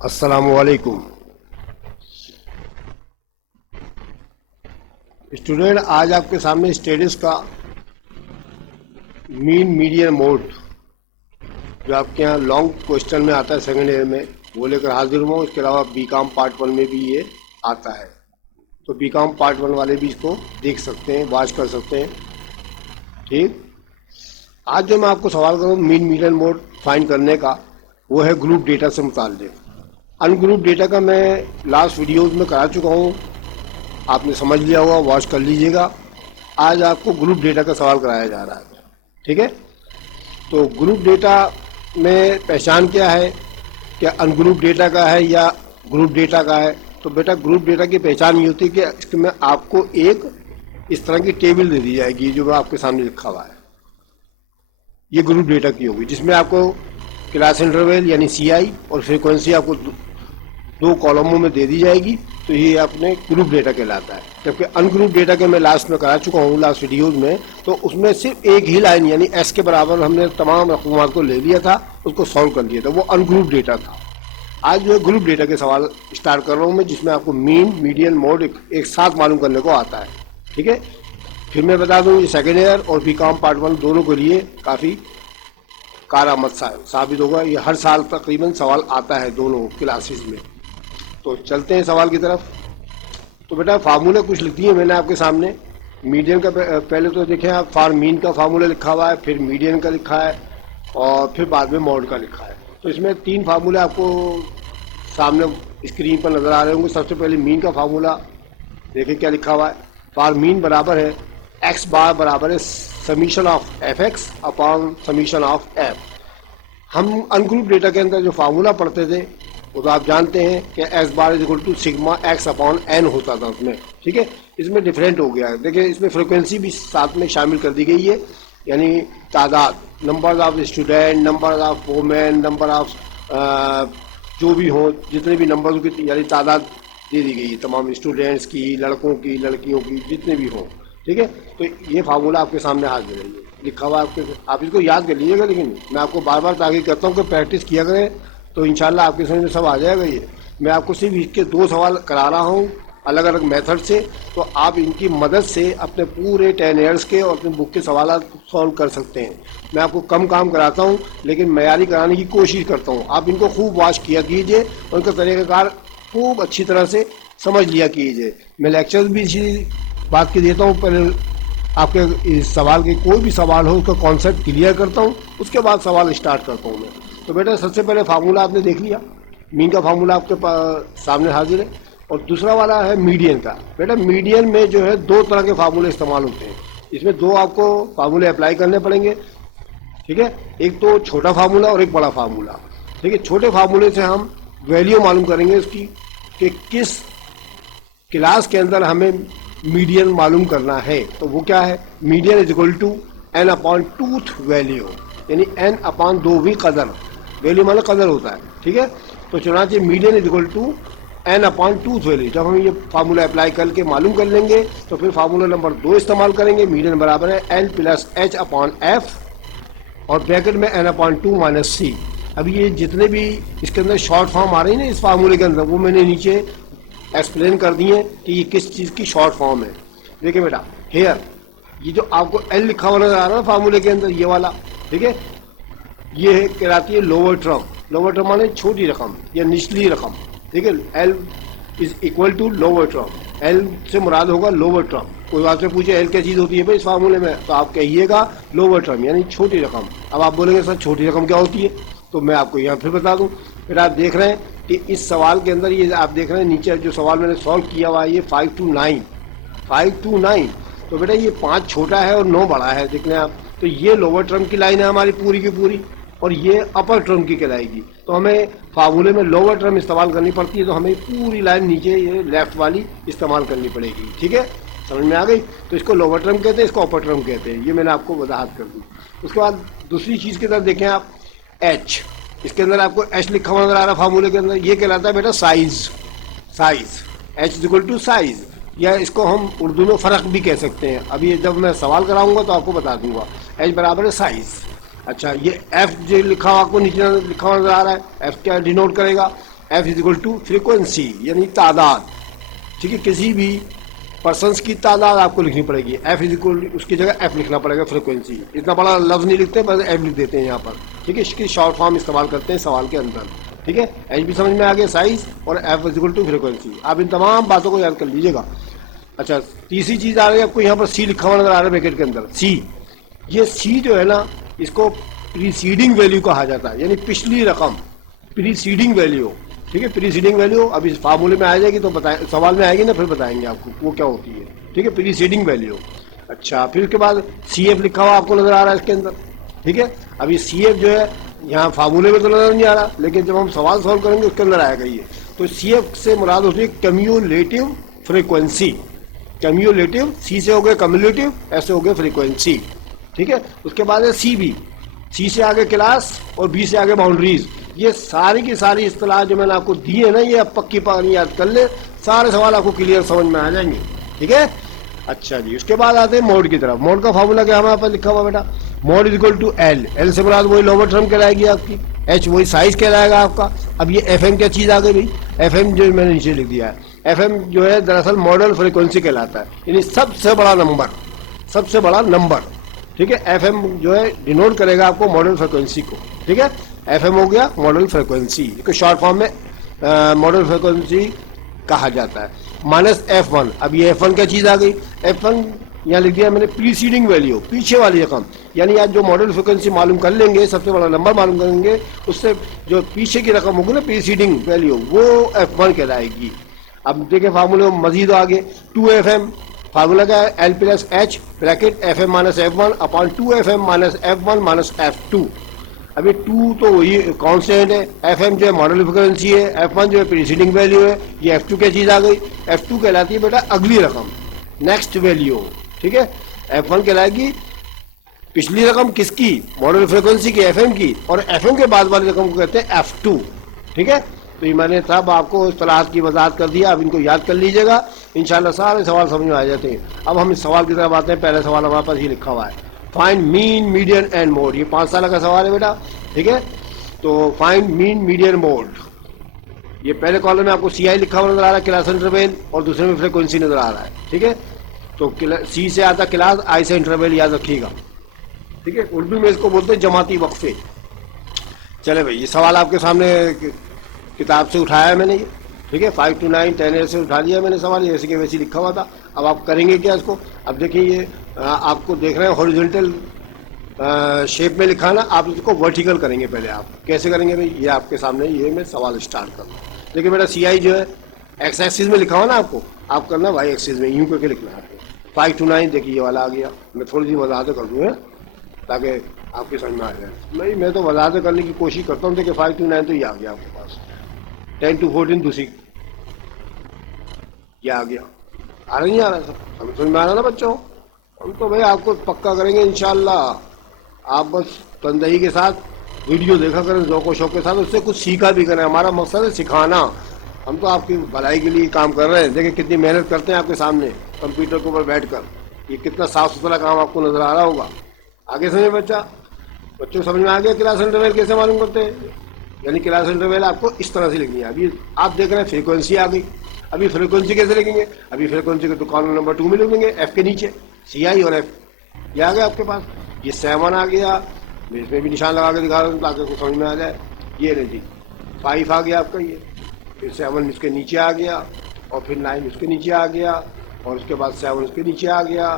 अस्सलामुअलैकुम स्टूडेंट, आज आपके सामने स्टेटस का मीन मीडियन मोड जो आपके यहाँ लॉन्ग क्वेश्चन में आता है सेकंड ईयर में, वो लेकर हाजिर हुआ। इसके अलावा बीकॉम पार्ट 1 में भी ये आता है, तो बीकॉम पार्ट 1 वाले भी इसको देख सकते हैं, वॉच कर सकते हैं। ठीक, आज जो मैं आपको सवाल करूँ मीन मीडियन मोड फाइंड करने का, वो है ग्रुप डेटा से मुताल्लिक। अनग्रुप डेटा का मैं लास्ट वीडियोज़ में करा चुका हूँ, आपने समझ लिया होगा, वॉच कर लीजिएगा। आज आपको ग्रुप डेटा का सवाल कराया जा रहा है। ठीक है, तो ग्रुप डेटा में पहचान क्या है, क्या अनग्रुप डेटा का है या ग्रुप डेटा का है। तो बेटा ग्रुप डेटा की पहचान ये होती है कि इसमें आपको एक इस तरह की टेबल दे दी जाएगी जो आपके सामने लिखा हुआ है, ये ग्रुप डेटा की होगी, जिसमें आपको क्लास इंटरवल यानी CI और फ्रीक्वेंसी आपको दो कॉलमों में दे दी जाएगी। तो ये अपने ग्रुप डेटा कहलाता है। जबकि अनग्रुप डेटा के मैं लास्ट में करा चुका हूँ लास्ट वीडियोज में, तो उसमें सिर्फ एक ही लाइन यानी S के बराबर हमने तमाम रकूमात को ले लिया था, उसको सॉल्व कर लिया था, वो अनग्रुप डेटा था। आज जो है ग्रुप डेटा के सवाल स्टार्ट कर रहा हूँ मैं, जिसमें आपको मीन मीडियन मोड एक साथ मालूम करने को आता है। ठीक है, फिर मैं बता दूँ ये सेकेंड ईयर और बीकॉम पार्ट 1 दोनों के लिए काफ़ी कारआमद साबित होगा। ये हर साल तकरीबन सवाल आता है दोनों क्लासेस में। तो चलते हैं सवाल की तरफ। तो बेटा फार्मूला कुछ लिख दिए मैंने आपके सामने। मीडियन का पहले तो देखें आप, फॉर मीन का फार्मूला लिखा हुआ है, फिर मीडियन का लिखा है और फिर बाद में मॉड का लिखा है। तो इसमें 3 फार्मूले आपको सामने स्क्रीन पर नजर आ रहे होंगे। सबसे पहले मीन का फार्मूला देखें क्या लिखा हुआ है। फॉर मीन बराबर है x बार बराबर है summation of fx upon summation of f। हम अनग्रुप डेटा के अंदर जो फार्मूला पढ़ते थे वो तो आप जानते हैं कि s bar is equal to sigma x upon n होता था उसमें। ठीक है, इसमें डिफरेंट हो गया है। देखिए इसमें फ्रिक्वेंसी भी साथ में शामिल कर दी गई है, यानी तादाद, number of student, number of women, number of जो भी हो, जितने भी नंबर की यानी तादाद दे दी गई है, तमाम स्टूडेंट्स की, लड़कों की, लड़कियों की, जितने भी हों। ठीक है, तो ये फार्मूला आपके सामने हाजिर है, लिखा हुआ आपके, आप इसको याद कर लीजिएगा। लेकिन मैं आपको बार बार ताकीद करता हूँ कि प्रैक्टिस किया करें, तो इंशाल्लाह आपके समझ में सब आ जाएगा। ये मैं आपको सिर्फ इसके 2 सवाल करा रहा हूँ अलग अलग मेथड से, तो आप इनकी मदद से अपने पूरे 10 ईयर्स के और अपने बुक के सवाल सॉल्व कर सकते हैं। मैं आपको कम काम कराता हूँ लेकिन मयारी कराने की कोशिश करता हूँ। आप इनको खूब वॉच किया कीजिए और इनका तरीक़ाकार खूब अच्छी तरह से समझ लिया कीजिए। मैं लेक्चर्स भी इसी बात की देता हूँ, पहले आपके इस सवाल के कोई भी सवाल हो उसका कॉन्सेप्ट क्लियर करता हूँ, उसके बाद सवाल स्टार्ट करता हूँ मैं। तो बेटा सबसे पहले फार्मूला आपने देख लिया, मीन का फार्मूला आपके सामने हाजिर है। और दूसरा वाला है मीडियन का। बेटा मीडियन में जो है 2 तरह के फार्मूले इस्तेमाल होते हैं, इसमें 2 आपको फार्मूले अप्लाई करने पड़ेंगे। ठीक है, एक तो छोटा फार्मूला और एक बड़ा फार्मूला। ठीक है, छोटे फार्मूले से हम वैल्यू मालूम करेंगे उसकी कि किस क्लास के अंदर हमें मीडियन मालूम करना है। तो वो क्या है, median is equal to n upon twoth value, यानी n अपॉन 2वीं कदर, वैल्यू मतलब कदर होता है। ठीक है, तो चुनांचे median is equal to n upon twoth value. जब हम ये फार्मूला अप्लाई करके मालूम कर लेंगे तो फिर फार्मूला नंबर 2 इस्तेमाल करेंगे। मीडियन बराबर है n plus h upon f और ब्रैकेट में n अपॉन 2 माइनस c। अब ये जितने भी इसके अंदर शॉर्ट फॉर्म आ रही है ना इस फार्मूले के अंदर, वो मैंने नीचे एक्सप्लेन कर दिए कि ये किस चीज़ की शॉर्ट फॉर्म है। देखिए बेटा हेयर, ये जो आपको L लिखा हुआ नजर आ रहा है फार्मूले के अंदर, ये वाला, ठीक है, ये कहलाती है लोअर टर्म। लोअर टर्म माने छोटी रकम या निचली रकम। ठीक है, L is equal to lower term. L से मुराद होगा लोअर टर्म। कोई आपसे पूछे L क्या चीज़ होती है भाई इस फार्मूले में, तो आप कहिएगा लोअर टर्म यानी छोटी रकम। अब आप बोलेंगे सर छोटी रकम क्या होती है, तो मैं आपको यहाँ फिर बता दूँ। फिर आप देख रहे हैं कि इस सवाल के अंदर ये आप देख रहे हैं नीचे जो सवाल मैंने सॉल्व किया हुआ है, ये 5 to 9। तो बेटा ये 5 छोटा है और 9 बड़ा है, देख लें आप। तो ये लोअर टर्म की लाइन है हमारी पूरी की पूरी, और ये अपर टर्म की कहलाएगी। तो हमें फार्मूले में लोअर टर्म इस्तेमाल करनी पड़ती है, तो हमें पूरी लाइन नीचे ये लेफ्ट वाली इस्तेमाल करनी पड़ेगी। ठीक है, समझ में आ गई। तो इसको लोअर टर्म कहते हैं, इसको अपर टर्म कहते हैं, ये मैंने आपको वजाहत कर दी। उसके बाद दूसरी चीज़ की तरफ देखें आप, H, इसके अंदर आपको H लिखा हुआ नजर आ रहा है फार्मूले के अंदर, ये कहलाता है बेटा size. H is equal to size, या इसको हम उर्दू में फ़र्क भी कह सकते हैं। अभी जब मैं सवाल कराऊंगा तो आपको बता दूंगा। H बराबर है साइज। अच्छा, ये F जो लिखा हुआ आपको नीचे लिखा हुआ नजर आ रहा है, F क्या डिनोट करेगा, F is equal to frequency यानी तादाद, ठीक है, किसी भी पर्सन्स की तादाद आपको लिखनी पड़ेगी। एफ इज इक्वल उसकी जगह एफ लिखना पड़ेगा, फ्रीक्वेंसी। इतना बड़ा लफ्ज नहीं लिखते, बस एफ लिख देते हैं यहाँ पर, ठीक है। इसकी शॉर्ट फॉर्म इस्तेमाल करते हैं सवाल के अंदर, ठीक है। एच भी समझ में आ गया, साइज, और F is equal to frequency. आप इन तमाम बातों को याद कर लीजिएगा। अच्छा, तीसरी चीज आ रही है आपको, यहाँ पर सी लिखा हुआ नजर आ रहा है ब्रैकेट के अंदर, सी। ये सी जो है ना, इसको प्रीसीडिंग वैल्यू कहा जाता है, यानी पिछली रकम, प्रीसीडिंग वैल्यू, ठीक है। प्रीसीडिंग वैल्यू अब इस फार्मूले में आ जाएगी तो बताए, सवाल में आएगी ना, फिर बताएंगे आपको वो क्या होती है, ठीक है, प्रीसीडिंग वैल्यू। अच्छा, फिर उसके बाद सी एफ लिखा हुआ आपको नजर आ रहा है इसके अंदर, ठीक है। अब ये सी एफ जो है यहाँ फार्मूले में तो नजर नहीं आ रहा, लेकिन जब हम सवाल सॉल्व करेंगे उसके अंदर आएगा ये। तो सी एफ से मुराद होती है कम्यूलेटिव फ्रीक्वेंसी। कम्यूलेटिव, सी से हो गए कम्यूलेटिव, एस से हो गए फ्रीक्वेंसी, ठीक है। उसके बाद है सी बी, सी से आगे क्लास और बी से आगे बाउंड्रीज। ये सारी की सारी इस्तेलाह जो मैंने आपको दी है ना, ये आप पक्की पानी याद कर ले, सारे सवाल आपको क्लियर समझ में आ जाएंगे, ठीक है। अच्छा जी, उसके बाद आते हैं मोड की तरफ। मोड का फार्मूला क्या हमारे पास लिखा हुआ बेटा, mode is equal to L. L से मुराद वही लोअर टर्म कहलाएगी आपकी, एच वही साइज कहलाएगा आपका। अब ये एफ एम क्या चीज आ गई भाई, एफ एम जो मैंने नीचे लिख दिया है, एफ एम जो है दरअसल मॉडल फ्रीक्वेंसी कहलाता है, यानी सबसे बड़ा नंबर, सबसे बड़ा नंबर, ठीक है। एफ एम जो है डिनोट करेगा आपको मॉडल फ्रीक्वेंसी को, ठीक है। एफ एम हो गया मॉडल फ्रीक्वेंसी, इसको शॉर्ट फॉर्म में मॉडल फ्रीक्वेंसी कहा जाता है। माइनस एफ वन, अब ये एफ वन क्या चीज आ गई, एफ वन यहाँ लिख दिया मैंने प्रीसीडिंग वैल्यू, पीछे वाली रकम, यानी आज जो मॉडल फ्रीक्वेंसी मालूम कर लेंगे, सबसे बड़ा नंबर मालूम करेंगे, उससे जो पीछे की रकम होगी ना प्रीसीडिंग वैल्यू, वो एफ वन कहलाएगी। अब देखिए फार्मूले में मजीद आगे, 2fm फार्मूला क्या है, L plus H bracket F M minus F one upon 2fm minus F one minus F two. अभी 2 तो वही कांस्टेंट है, एफ एम जो है मॉडल फ्रीक्वेंसी है, एफ वन जो है प्रीसीडिंग वैल्यू है, ये एफ टू क्या चीज आ गई, एफ टू कहलाती है बेटा अगली रकम, नेक्स्ट वैल्यू, ठीक है। एफ वन कहलाएगी पिछली रकम किसकी, मॉडल फ्रीक्वेंसी की, एफ एम की, और एफ एम के बाद वाली रकम को कहते हैं एफ टू, ठीक है। तो ये मैंने सब आपको इस्तेलाहात की वजाहत कर दिया, अब इनको याद कर लीजिएगा, इंशाल्लाह सारे सवाल समझ में आ जाते हैं। अब हम इस सवाल की तरफ आते हैं। पहला सवाल हमारे पास ये लिखा हुआ है, find mean median and mode. ये 5 साल का सवाल है बेटा, ठीक है। तो फाइंड मीन मीडियन मोड, ये पहले कॉलम में आपको सी आई लिखा हुआ नजर आ रहा है, क्लास इंटरवल, और दूसरे में फ्रीक्वेंसी नजर आ रहा है, ठीक है। तो सी से आता क्लास, आई से इंटरवल, याद रखिएगा, ठीक है। उर्दू में इसको बोलते हैं जमाती वक्फे। चले भाई, ये सवाल आपके सामने किताब से उठाया है मैंने ये, ठीक है। 5 to 9 10 से उठा लिया मैंने सवाल, ये ऐसे के वैसे लिखा हुआ था। अब आप करेंगे क्या इसको, अब देखिए ये आपको देख रहे हैं हॉरिजॉन्टल शेप में लिखा ना, आप इसको वर्टिकल करेंगे पहले। आप कैसे करेंगे भाई, ये आपके सामने, ये मैं सवाल स्टार्ट कर रहा हूँ। देखिए बेटा, सी आई जो है एक्स एक्सिस में लिखा हुआ ना आपको, आप करना वाई एक्सिस में, यूं करके लिखना है आपको। 5 to 9 देखिए ये वाला आ गया, मैं थोड़ी सी वजाहत कर दूँ ताकि आपके समझ में आ जाए। नहीं, मैं तो वजाहत करने की कोशिश करता हूँ। देखिए 5 to 9 तो ये आ गया आपके पास, 10 to 14 दूसरी ये आ गया। आ रहा नहीं आ रहा, सब समझ में आ रहा ना बच्चों। हम तो भाई आपको पक्का करेंगे इंशाल्लाह। आप बस तंदही के साथ वीडियो देखा करें, ज़ौक़ व शौक़ के साथ, उससे कुछ सीखा भी करें। हमारा मकसद है सिखाना, हम तो आपकी भलाई के लिए काम कर रहे हैं। देखिए कितनी मेहनत करते हैं आपके सामने कंप्यूटर के ऊपर बैठकर, ये कितना साफ सुथरा काम आपको नजर आ रहा होगा। आगे समझे बच्चों को समझ में आ गया क्लास इंटरवल कैसे मालूम करते हैं, यानी क्लास इंटरवल आपको इस तरह से लिखनी है। अभी आप देख रहे हैं फ्रीक्वेंसी आ गई, अभी फ्रीक्वेंसी कैसे लिखेंगे, अभी फ्रीक्वेंसी को तो कॉलम नंबर 2 में लिखेंगे, एफ के नीचे सी आई और एफ, ये आ गया आपके पास। ये 7 आ गया, मैं इसमें भी निशान लगा के दिखा रहा हूँ ताकि आपको समझ में आ जाए। ये नहीं जी 5 आ गया आपका, ये फिर 7 इसके नीचे आ गया, और फिर 9 इसके नीचे आ गया, और उसके बाद 7 इसके नीचे आ गया,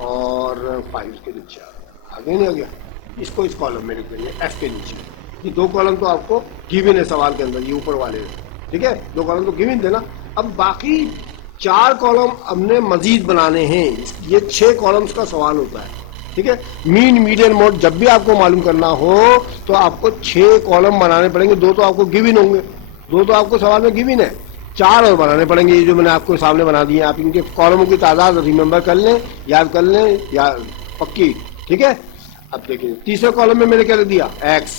और 5 इसके नीचे आ गया। आगे नहीं आ गया, इसको इस कॉलम में लिख देंगे एफ के नीचे। ये 2 कॉलम तो आपको गिवन है सवाल के अंदर, ये ऊपर वाले, ठीक है, 2 कॉलम तो गिवन थे ना। अब बाकी 4 कॉलम हमने मजीद बनाने हैं। ये 6 कॉलम्स का सवाल होता है, ठीक है। मीन मीडियन मोड जब भी आपको मालूम करना हो तो आपको 6 कॉलम बनाने पड़ेंगे। 2 तो आपको गिवन होंगे, 2 तो आपको सवाल में गिवन है, 4 और बनाने पड़ेंगे। ये जो मैंने आपको सामने बना दिए, आप इनके कॉलमों की तादाद रिमेंबर कर लें, याद कर लें, या पक्की, ठीक है। अब देखिए तीसरे कॉलम में मैंने क्या लिख दिया, एक्स।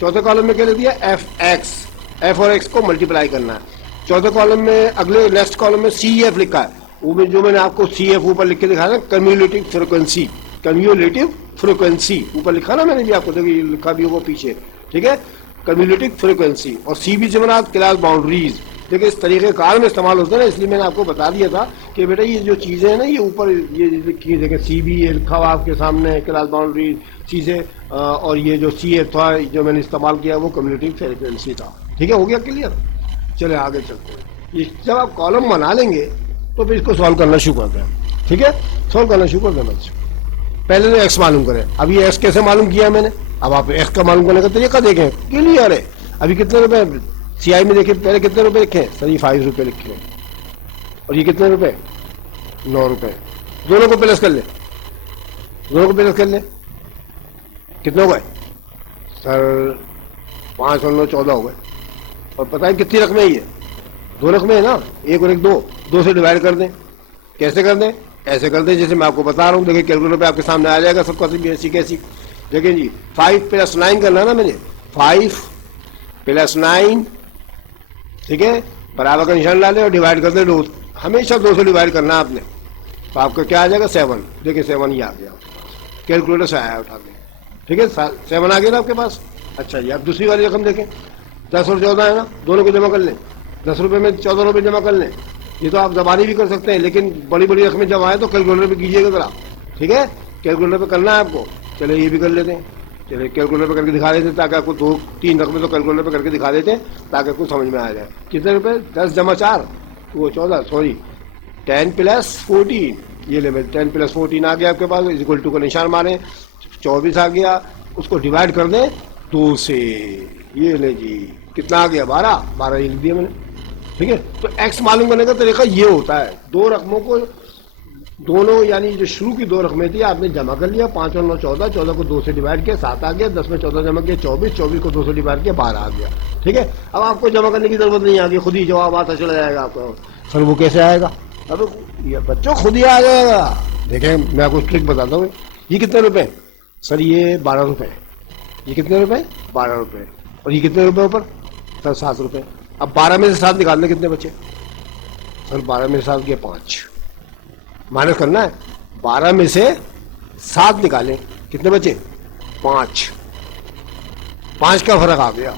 चौथे कॉलम में क्या लिख दिया, एफ एक्स। एफ और एक्स को मल्टीप्लाई करना है। चौथे कॉलम में, अगले नेक्स्ट कॉलम में सी एफ लिखा है, वो जो मैंने आपको सी एफ ऊपर लिख के दिखाया ना, कम्यूलेटिव फ्रिक्वेंसी, कम्यूलेटिव फ्रिक्वेंसी ऊपर लिखा ना मैंने भी आपको, देखिए लिखा भी होगा पीछे, ठीक है। कम्युलेटिव फ्रीक्वेंसी, और CB से बना क्लास बाउंड्रीज। देखिए इस तरीके कार में इस्तेमाल होता है ना, इसलिए मैंने आपको बता दिया था कि बेटा ये जो चीज़ें हैं ना, ये ऊपर ये लिखी है, देखें CB ये लिखा हुआ आपके सामने, क्लास बाउंड्रीज चीज़ें, और ये जो CF था जो मैंने इस्तेमाल किया वो कम्युलेटिव फ्रीक्वेंसी था। ठीक है, हो गया क्लियर। चले आगे चलते हैं। जब आप कॉलम बना लेंगे तो फिर इसको सॉल्व करना शुरू करते हैं। ठीक है, सॉल्व करना शुरू कर देना। पहले तो एक्स मालूम करें। अभी एक्स कैसे मालूम किया मैंने, अब आप एक्स का मालूम करने का तरीका देखें, क्लियर है। अभी कितने रुपए CI में देखिए, पहले कितने रुपए लिखे सर, ये 5 रुपये लिखे, और ये कितने रुपए, 9 रुपये। दोनों को प्लस कर ले, दोनों को प्लस कर ले, कितने हो गए सर, 5 और 9 14 हो गए। और पता है कितनी रकमें ये, 2 रकमें है ना, 1 और 1 2, 2 से डिवाइड कर दें। कैसे कर दें, ऐसे कर दें जैसे मैं आपको बता रहा हूँ। देखिए कैलकुलेटर पे आपके सामने आ जाएगा सबका, कैसी। देखिए जी 5 + 9 करना है ना मैंने, 5 + 9, ठीक है, बराबर का निशान डालें और डिवाइड कर दें 2। हमेशा 2 से डिवाइड करना आपने, तो आपका क्या आ जाएगा 7। देखिए 7 ही आ गया, कैलकुलेटर से आया उठा के। ठीक है, 7 आ गया ना आपके पास। अच्छा जी, अब दूसरी वाली रकम देखें, 10 और 14 है ना, दोनों को जमा कर लें। 10 रुपये में 14 रुपये जमा कर लें। ये तो आप जबानी भी कर सकते हैं, लेकिन बड़ी बड़ी रकमें जमा है तो कैलकुलेटर पे कीजिएगा जरा। ठीक है, कैलकुलेटर पे करना है आपको। चलिए ये भी कर लेते हैं, चलिए कैलकुलेटर पे करके दिखा देते हैं, ताकि आपको 2-3 रकमें तो कैलकुलेटर पे करके दिखा देते हैं, ताकि आपको समझ में आ जाए। कितने रुपए, 10 जमा 4 वो 14, सॉरी 10 + 14, ये ले 10 + 14 आ गया आपके पास, इक्वल टू का निशान मारें, 24 आ गया। उसको डिवाइड कर दें 2 से, ये ले जी कितना आ गया, 12 लिख दिया मैंने। ठीक है, तो एक्स मालूम करने का तरीका ये होता है, 2 रकमों को, दोनों यानी जो शुरू की 2 रकमें थी आपने जमा कर लिया, 5 और 9 14, 14 को 2 से डिवाइड किया 7 आ गया, 10 में 14 जमा किया 24, 24 को 2 से डिवाइड किया 12 आ गया। ठीक है, अब आपको जमा करने की जरूरत नहीं आ गई, खुद ही जवाब आता चला जाएगा आपको। सर वो कैसे आएगा, अब ये बच्चों खुद ही आ जाएगा। देखें मैं आपको ट्रिक बताता हूँ। ये कितने रुपए सर, ये 12 रुपये। ये कितने रुपए, 12 रुपये। और ये कितने रुपए ऊपर सर, 7 रुपये। अब 12 में से 7 निकालने कितने बचे सर, 12 में से 7 गए 5, माइनस करना है। 12 में से 7 निकालें, कितने बचे 5, 5 का फर्क आ गया।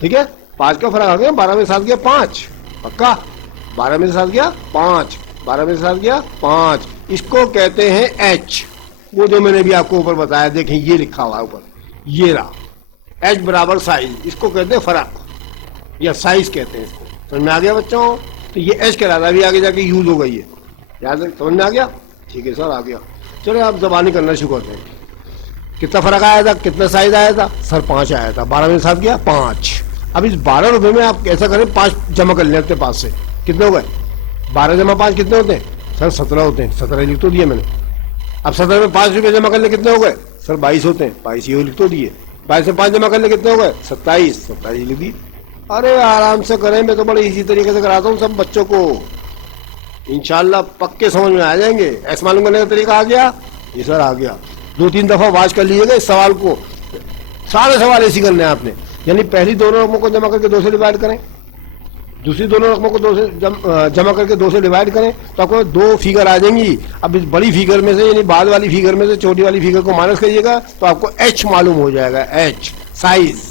ठीक है, 5 का फर्क आ गया, 12 में से 7 गया 5, पक्का। 12 में से 7 गया 5, 12 में से 7 गया 5। इसको कहते हैं एच, वो जो मैंने भी आपको ऊपर बताया, देखें ये लिखा हुआ है ऊपर, ये रहा एच बराबर साइज, इसको कहते हैं फर्क या साइज कहते हैं इसको। समझ में आ गया बच्चों, तो ये एच कहलाता है, अभी आगे जाके यूज होगा ये, याद है, समझ में आ गया। ठीक है सर, आ गया। चलो आप जबानी करना शुरू करते हैं। कितना फर्क आया था, कितना साइज आया था सर, 5 आया था। 12 में 7 गया 5। अब इस 12 रुपए में आप कैसा करें, 5 जमा कर लें अपने पास से, कितने हो गए, 12 जमा 5 कितने होते हैं सर, 17 होते हैं। 17 लिख तो दिए मैंने। अब 17 में 5 रुपये जमा कर ले, कितने हो गए सर, 22 होते हैं। 22 ये लिख तो दिए। 22 में 5 जमा कर ले, कितने हो गए 27, 27 लिख दिए। अरे आराम से करें, मैं तो बड़े इसी तरीके से कराता हूँ सब बच्चों को, इंशाल्लाह पक्के समझ में आ जाएंगे। ऐसे मालूम करने का तरीका आ गया, ये सर आ गया। 2-3 दफा वाच कर लीजिएगा इस सवाल को, सारे सवाल ऐसे करने हैं आपने। यानी पहली दोनों रकमों को जमा करके 2 से डिवाइड करें, दूसरी दोनों रकमों को 2 से जमा करके 2 से डिवाइड करें, तो आपको 2 फिगर आ जाएंगी। अब इस बड़ी फिगर में से, यानी बाद वाली फिगर में से छोटी वाली फिगर को माइनस करिएगा, तो आपको एच मालूम हो जाएगा, एच साइज।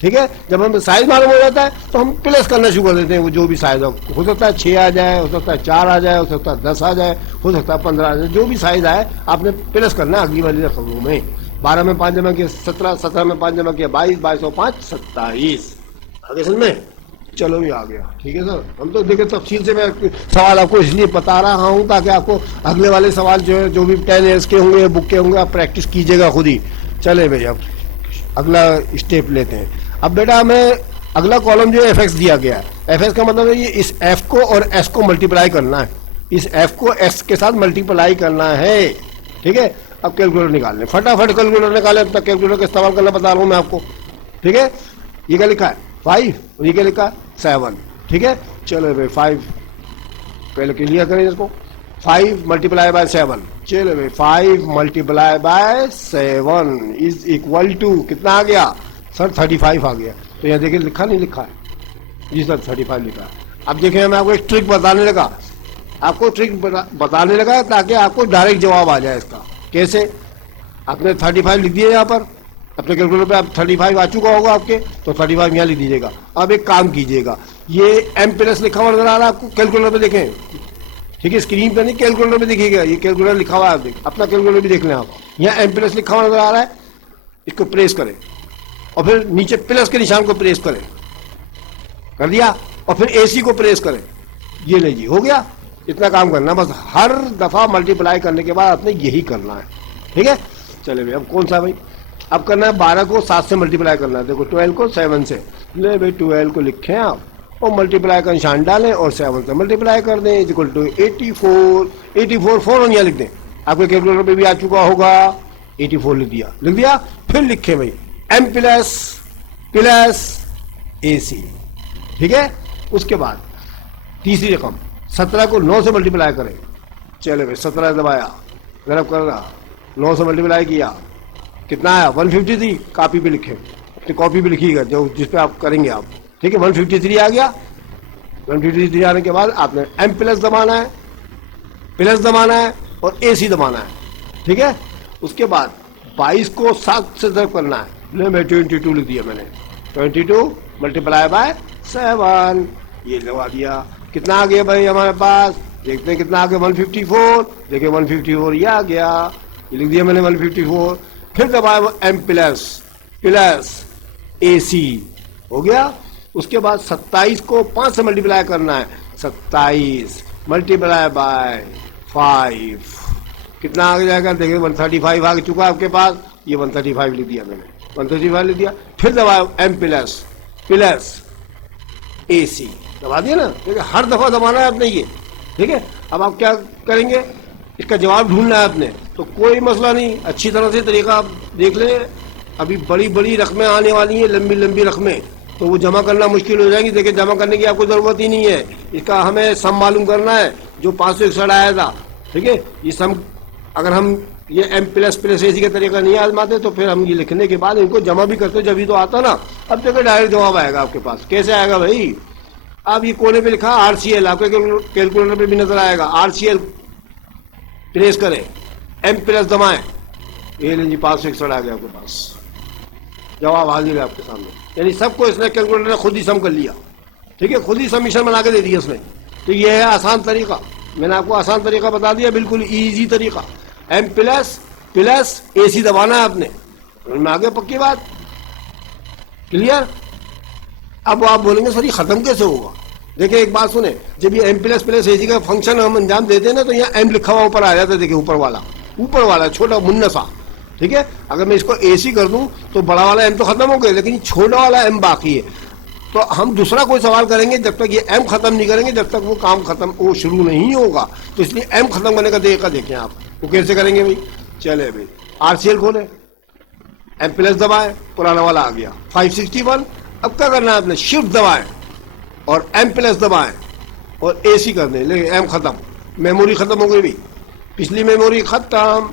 ठीक है, जब हमें साइज मालूम हो जाता है तो हम प्लस करना शुरू कर देते हैं, वो जो भी साइज हो सकता है 6 आ जाए, हो सकता है 4 आ जाए, हो सकता है 10 आ जाए, हो सकता है 15 आ जाए, जो भी साइज आए आपने प्लस करना है अगली वाली रकमों में। 12 में 5 जमा किया 17, 17 में 5 जमा किया 22, 22 और 5 27। आगे समझ में, चलो ये आ गया। ठीक है सर, हम तो देखिए तफसील से मैं सवाल आपको इसलिए बता रहा हूँ ताकि आपको अगले वाले सवाल जो है, जो भी 10 ईयर्स के होंगे, बुक के होंगे, आप प्रैक्टिस कीजिएगा खुद ही। चले भाई अब अगला स्टेप लेते हैं। अब बेटा हमें अगला कॉलम जो है एफ एक्स दिया गया है। एफ एक्स का मतलब है ये इस एफ को और एस को मल्टीप्लाई करना है, इस एफ को एस के साथ मल्टीप्लाई करना है। ठीक है, अब कैलकुलेटर निकाल लें, फटाफट कैलकुलेटर निकालें। अब तक कैलकुलेटर का इस्तेमाल करना बता रहा हूँ मैं आपको। ठीक है, ये क्या लिखा है 5 और ये क्या लिखा है 7। ठीक है, चलो भाई 5 पहले क्लियर करें इसको। 5 मल्टीप्लाई बाय 7, चलो भाई 5 multiply by 7 is equal to कितना आ गया सर, 35 आ गया। तो यहाँ देखिए लिखा नहीं लिखा है जी सर, 35 लिखा है। अब देखिए मैं आपको एक ट्रिक बताने लगा, आपको ट्रिक बताने लगा ताकि आपको डायरेक्ट जवाब आ जाए इसका। कैसे, आपने 35 लिख दिया यहाँ पर, अपने कैलकुलेटर पे आप 35 आ चुका होगा आपके, तो 35 यहाँ लिख दीजिएगा। अब एक काम कीजिएगा, ये एम प्लस लिखा हुआ नजर आ रहा है आपको, कैलकुलेटर पे देखें, ठीक है, स्क्रीन पे नहीं कैलकुलेटर पे देखिएगा, ये कैलकुलेटर लिखा हुआ है, आप देख अपना कैलकुलेटर भी देख लें आप, यहाँ एम प्लस लिखा हुआ नजर आ रहा है, इसको प्रेस करें और फिर नीचे प्लस के निशान को प्रेस करें, कर दिया, और फिर एसी को प्रेस करें, ये लीजिए हो गया। इतना काम करना बस, हर दफा मल्टीप्लाई करने के बाद आपने यही करना है, ठीक है। चले भाई, अब कौन सा भाई, अब करना है 12 को 7 से मल्टीप्लाई करना है, देखो 12 को 7 से, ले भाई 12 को लिखें आप और मल्टीप्लाई का निशान डालें और 7 से मल्टीप्लाई कर दें, इक्वल टू 84, 84 4 यहाँ लिख दें, आपके कैलकुलेटर पे भी आ चुका होगा, 84 लिख दिया, फिर लिखे भाई एम प्लस प्लस एसी, ठीक है। उसके बाद तीसरी रकम 17 को 9 से मल्टीप्लाई करें, चले भाई 17 दबाया, गरब कर रहा, 9 से मल्टीप्लाई किया, कितना आया 153, कॉपी पे लिखे, अपनी कॉपी पे लिखिएगा जो जिस पे आप करेंगे आप, ठीक है। 153 आ गया, 153 आने के बाद आपने एम प्लस दबाना है, प्लस दबाना है और एसी दबाना है, ठीक है। उसके बाद 22 को 7 से ज़रब करना है, ले मैं 22 लिख दिया मैंने, 22 मल्टीप्लाई बाय 7, ये लगा दिया, कितना आ गया भाई हमारे पास, देखते हैं कितना आ गया 154, देखिए 154 ये आ गया, ये लिख दिया मैंने 154, फिर दबाया एम प्लस प्लस एसी, हो गया। उसके बाद 27 को 5 से मल्टीप्लाई करना है, 27 मल्टीप्लाई बाय 5, कितना आ जाएगा, देखिए 135 आ चुका है आपके पास, ये 135 लिख दिया मैंने, 135 लिख दिया, फिर दबाया एम प्लस प्लस एसी, दबा दिया ना, देखिए हर दफा दबाना है आपने ये, ठीक है। अब आप क्या करेंगे, इसका जवाब ढूंढना है आपने, तो कोई मसला नहीं, अच्छी तरह से तरीका आप देख लें, अभी बड़ी बड़ी रकमें आने वाली हैं, लंबी लंबी रकमें, तो वो जमा करना मुश्किल हो जाएगी, देखिए जमा करने की आपको जरूरत ही नहीं है, इसका हमें सम मालूम करना है जो 561 आया था, ठीक है। ये सम अगर हम ये एम प्लस प्लस एसी का तरीका नहीं आजमाते तो फिर हम ये लिखने के बाद इनको जमा भी करते जब भी तो आता ना, अब देखो डायरेक्ट जवाब आएगा आपके पास, कैसे आएगा भाई, अब ये कोने पे लिखा आरसीएल, आपके कैलकुलेटर पे भी नजर आएगा, आरसीएल प्रेस करें, एम प्लस दबाएं, ये लीजिए 561 आ गया आपके पास, जवाब हाजिर है आपके सामने, यानी सबको इसने कैलकुलेटर ने खुद ही सम कर लिया, ठीक है, खुद ही समीशन बना के दे दिया इसने। तो ये है आसान तरीका, मैंने आपको आसान तरीका बता दिया, बिल्कुल इजी तरीका, एम प्लस प्लस एसी दबाना है आपने, में आगे पक्की बात, क्लियर। अब आप बोलेंगे सर ये खत्म कैसे होगा, देखिए एक बात सुने, जब ये एम प्लस प्लस एसी का फंक्शन हम अंजाम देते हैं ना, तो यहाँ एम लिखा हुआ ऊपर आ जाता है, देखिए ऊपर वाला छोटा मुन्ना सा, ठीक है। अगर मैं इसको एसी कर दूं तो बड़ा वाला एम तो खत्म हो गया, लेकिन छोटा वाला एम बाकी है, तो हम दूसरा कोई सवाल करेंगे जब तक ये एम खत्म नहीं करेंगे, जब तक वो काम खत्म वो शुरू नहीं होगा, तो इसलिए एम खत्म करने का तरीका देखें आप, वो कैसे करेंगे भाई, चले भाई आरसीएल खोले, एम प्लस दबाए, पुराना वाला आ गया 561, अब क्या करना है आपने, शिफ्ट दबाएं और एम प्लस दबाएं और एसी कर दें, लेकिन एम खत्म, मेमोरी खत्म हो गई भाई, पिछली मेमोरी खत्म,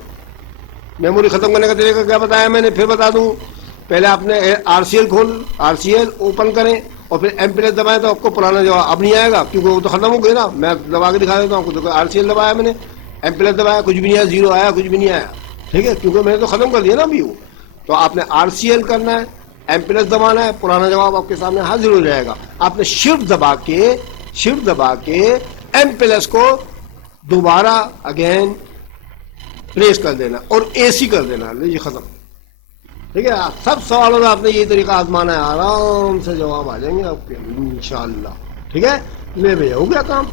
मेमोरी खत्म करने का तरीका क्या बताया मैंने, फिर बता दूं, पहले आपने आरसीएल आरसीएल ओपन करें और फिर एम प्लस दबाएं, तो आपको पुराना जवाब अब नहीं आएगा क्योंकि वो तो खत्म हो गया ना, मैं दबा के दिखा देता हूँ, तो आरसीएल दबाया मैंने, एम प्लस दबाया, कुछ भी नहीं आया, 0 आया, कुछ भी नहीं आया, ठीक है, क्योंकि मैंने तो खत्म कर दिया ना अभी वो, तो आपने आरसीएल करना है, एम प्लस दबाना है, पुराना जवाब आपके सामने हाजिर हो जाएगा, आपने शिफ्ट दबा के एम प्लस को दोबारा अगेन प्रेस कर देना और एसी कर देना, लीजिए खत्म, ठीक है। सब सवालों में आपने ये तरीका आजमाना है, आराम से जवाब आ जाएंगे आपके इंशाल्लाह, ठीक है। ले भैया हो गया काम।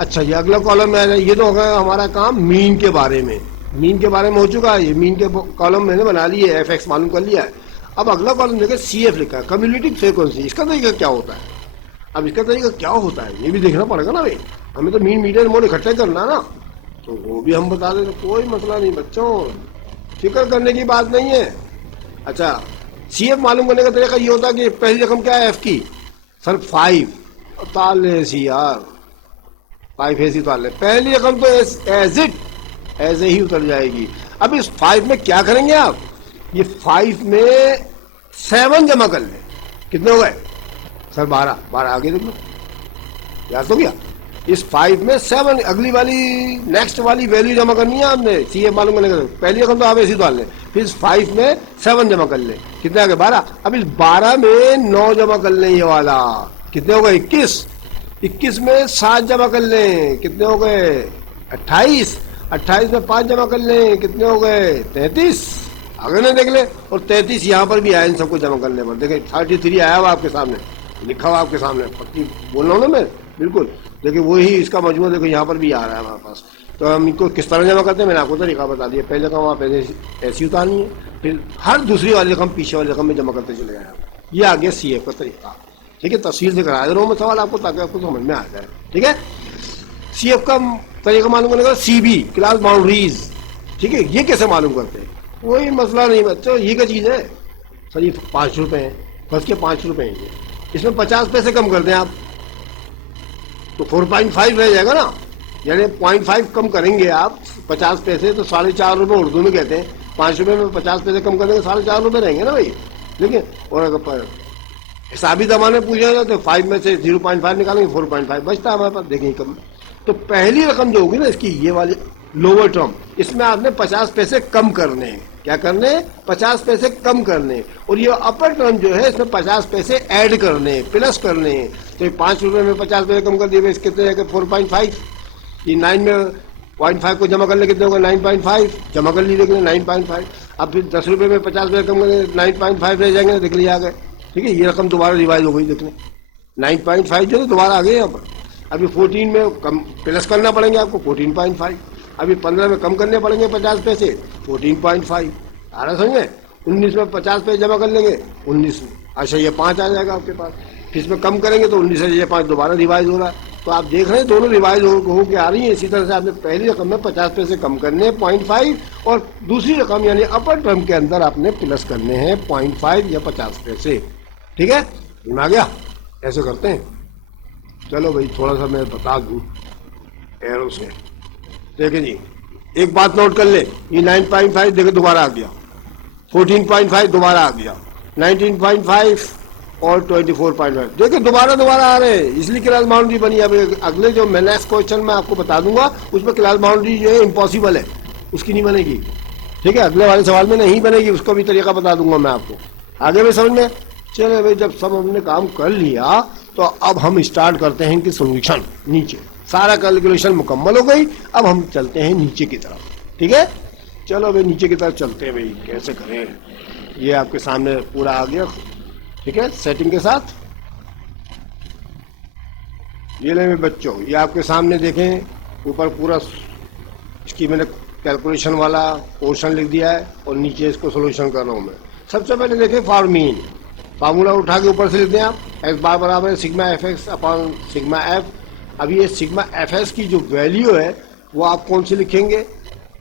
अच्छा जी, अगला कॉलम में ये तो हो गया हमारा काम मीन के बारे में, मीन के बारे में हो चुका है, ये मीन के कॉलम मैंने बना लिए, एफ मालूम कर लिया है। अब अगला कॉलम देखिए CF लिखा है, कम्युलेटिव फ्रीक्वेंसी, इसका तरीका क्या होता है, अब इसका तरीका क्या होता है ये भी देखना पड़ेगा ना भाई, हमें तो मीन मीडियन मोड इकट्ठा करना ना, तो वो भी हम बता दें, कोई मसला नहीं बच्चों, फिक्र करने की बात नहीं है। अच्छा, CF मालूम करने का तरीका ये होता है कि पहली रकम क्या है F की, सर 5, ताल ऐसी यार 5 ऐसी ताल ले, पहली रकम तो एज ही उतर जाएगी। अब इस 5 में क्या करेंगे आप, ये 5 में 7 जमा कर ले, कितने हो गए सर 12 आगे देख लो, याद तो क्या, इस 5 में 7 अगली वाली नेक्स्ट वाली वैल्यू जमा करनी है आपने, CF मालूम करने का, पहली रकम तो आप ऐसी डाल लें, फिर 5 में 7 जमा कर लें, कितने आ गए 12। अब इस 12 में 9 जमा कर लें, ये वाला कितने हो गए 21। 21 में 7 जमा कर लें, कितने हो गए 28। 28 में 5 जमा कर लें, कितने हो गए 33। आगे ना देख ले, और 33 यहाँ पर भी आया इन सबको जमा करने पर। देखिए 33 आया हुआ आपके सामने, लिखा हुआ आपके सामने, पक्की बोल रहा हूँ ना मैं, बिल्कुल। देखिए वही इसका मजमूआ देखो यहाँ पर भी आ रहा है हमारे पास। तो हम इनको किस तरह जमा करते हैं मैंने आपको तरीका बता दिया। पहले रकम आप ऐसी उतारनी है, फिर हर दूसरी वाली रकम पीछे वाली रकम में जमा करते चले जाए। ये आ गया CF का तरीका, ठीक है। तफसील से करा दे रहा हूँ मैं सवाल आपको, ताकि आपको समझ में आ जाए, ठीक है। CF का तरीका मालूम करने का, CB क्लास बाउंड्रीज, ठीक है। ये कैसे मालूम करते हैं, कोई मसला नहीं बच्चों, ये क्या चीज़ है सर, ये 5 रुपये हैं, बस के 5 रुपये हैं, इसमें 50 पैसे कम कर दें आप तो 4.5 रह जाएगा ना, यानी 0.5 कम करेंगे आप 50 पैसे तो 4.5 रुपये उर्दू में कहते हैं। 5 रुपये में 50 पैसे कम कर देंगे 4.5 रुपये रहेंगे ना भाई, देखिए। और अगर हिसाबी जमाने पूछा जाए तो 5 में से 0.5 निकालेंगे 4.5 बचता है हमारे पास, देखिए कम। तो पहली रकम जो होगी ना इसकी, ये वाली लोअर टर्म, इसमें आपने 50 पैसे कम करने हैं। क्या करने, 50 पैसे कम करने। और ये अपर टर्म जो है इसमें 50 पैसे ऐड करने, प्लस करने। तो 5 रुपये में 50 पैसे कम कर दिए, कितने 4.5। ये 9 में 0.5 को जमा करने कितने होगा 9.5, जमा कर लीजिए 9.5। अब फिर 10 रुपये में 50 पैसे कम करने 9.5 रह जाएंगे, देख लिया आ गए, ठीक है। ये रकम दोबारा रिवाइज हो गई, देखने 9.5 जो है दोबारा आ गए यहाँ पर। अभी 14 में कम प्लस करना पड़ेंगे आपको 14.5। अभी 15 में कम करने पड़ेंगे 50 पैसे 14.5, आ रहा समझे। 19 में 50 पैसे जमा कर लेंगे 19, अच्छा ये 5 आ जाएगा आपके पास। फिर इसमें कम करेंगे तो 19 से ये 5 दोबारा रिवाइज हो रहा है। तो आप देख रहे हैं दोनों रिवाइज हो के आ रही है। इसी तरह से आपने पहली रकम में 50 पैसे कम करने हैं 0.5, और दूसरी रकम यानी अपर टर्म के अंदर आपने प्लस करने हैं 0.5 या 50 पैसे, ठीक है। आ गया, ऐसे करते हैं। चलो भाई थोड़ा सा मैं बता दूँ एरो से, देखिए जी एक बात नोट कर ले, ये 9.5 देखिए दोबारा आ गया, 14.5 दोबारा आ गया, 19.5 और 24.5 देखिए दोबारा आ रहे हैं, इसलिए क्लास बाउंड्री बनी। अब अगले जो मैं नेक्स्ट क्वेश्चन में आपको बता दूंगा उसमें क्लास बाउंड्री जो है इम्पॉसिबल है, उसकी नहीं बनेगी, ठीक है। अगले वाले सवाल में नहीं बनेगी, उसको भी तरीका बता दूंगा मैं आपको। आगे भी समझ में चले भाई। जब सब हमने काम कर लिया तो अब हम स्टार्ट करते हैं कि सोल्यूशन, नीचे सारा कैलकुलेशन मुकम्मल हो गई। अब हम चलते हैं नीचे की तरफ, ठीक है। चलो भाई नीचे की तरफ चलते हैं भाई, कैसे करें। ये आपके सामने पूरा आ गया, ठीक है, सेटिंग के साथ। ये ले मेरे बच्चों, ये आपके सामने देखें ऊपर पूरा इसकी मैंने कैलकुलेशन वाला पोर्शन लिख दिया है और नीचे इसको सोल्यूशन कर रहा हूँ मैं। सबसे पहले देखें फॉर्मीन, फार्मूला उठा के ऊपर से लिख दें आप, एक्स बार बराबर है sigma F x upon sigma F. अभी ये सिग्मा एफ एस की जो वैल्यू है वो आप कौन सी लिखेंगे,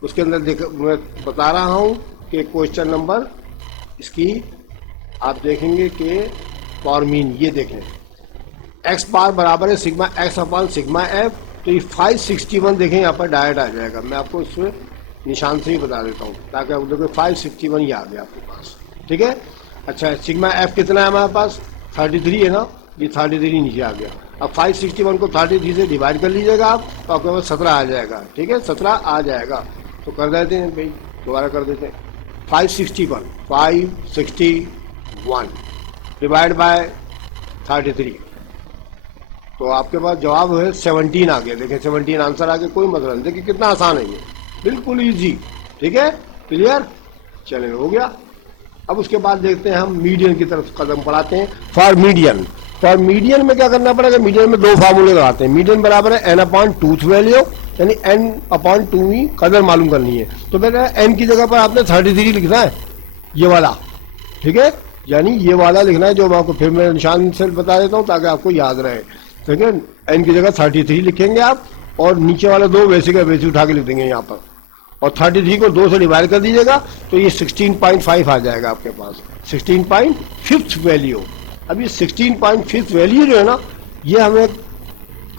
उसके अंदर देख मैं बता रहा हूँ कि क्वेश्चन नंबर इसकी आप देखेंगे कि फॉर्मीन, ये देखें एक्स बार बराबर है sigma x upon sigma F. तो ये 561 देखें यहाँ पर डायरेक्ट आ जाएगा, मैं आपको इसमें निशान से ही बता देता हूँ ताकि आप देखो 561 ये आ गया आपके पास, ठीक है। अच्छा सिग्मा एफ कितना है हमारे पास 33 है ना, ये 33 नीचे आ गया। अब 561 को 33 से डिवाइड कर लीजिएगा आप तो आपके पास 17 आ जाएगा, ठीक है, 17 आ जाएगा। तो कर देते हैं भाई, दोबारा कर देते हैं 561 डिवाइड बाय 33, तो आपके पास जवाब है 17 आ गया। देखिए 17 आंसर आ गया, कोई मसला नहीं। देखिए कितना आसान है ये, बिल्कुल इजी, ठीक है, क्लियर। चलें हो गया। अब उसके बाद देखते हैं हम मीडियन की तरफ कदम बढ़ाते हैं। फॉर मीडियन में क्या करना पड़ेगा, मीडियन में दो फार्मूले लगाते हैं। मीडियन बराबर है n अपॉन टूथ वैल्यू, यानी n अपॉन 2 ही कदर मालूम करनी है। तो मैंने n की जगह पर आपने 33 लिखना है, ये वाला, ठीक है, यानी ये वाला लिखना है जो मैं आपको फिर मैं निशान से बता देता हूँ ताकि आपको याद रहे, ठीक है। n की जगह 33 लिखेंगे आप और नीचे वाला 2 वैसे का वैसे उठा के लिख देंगे यहाँ पर, और 33 को 2 से डिवाइड कर दीजिएगा तो ये 16.5 आ जाएगा आपके पास, 16.5 वैल्यू। अब ये 16.5 वैल्यू जो है ना, ये हमें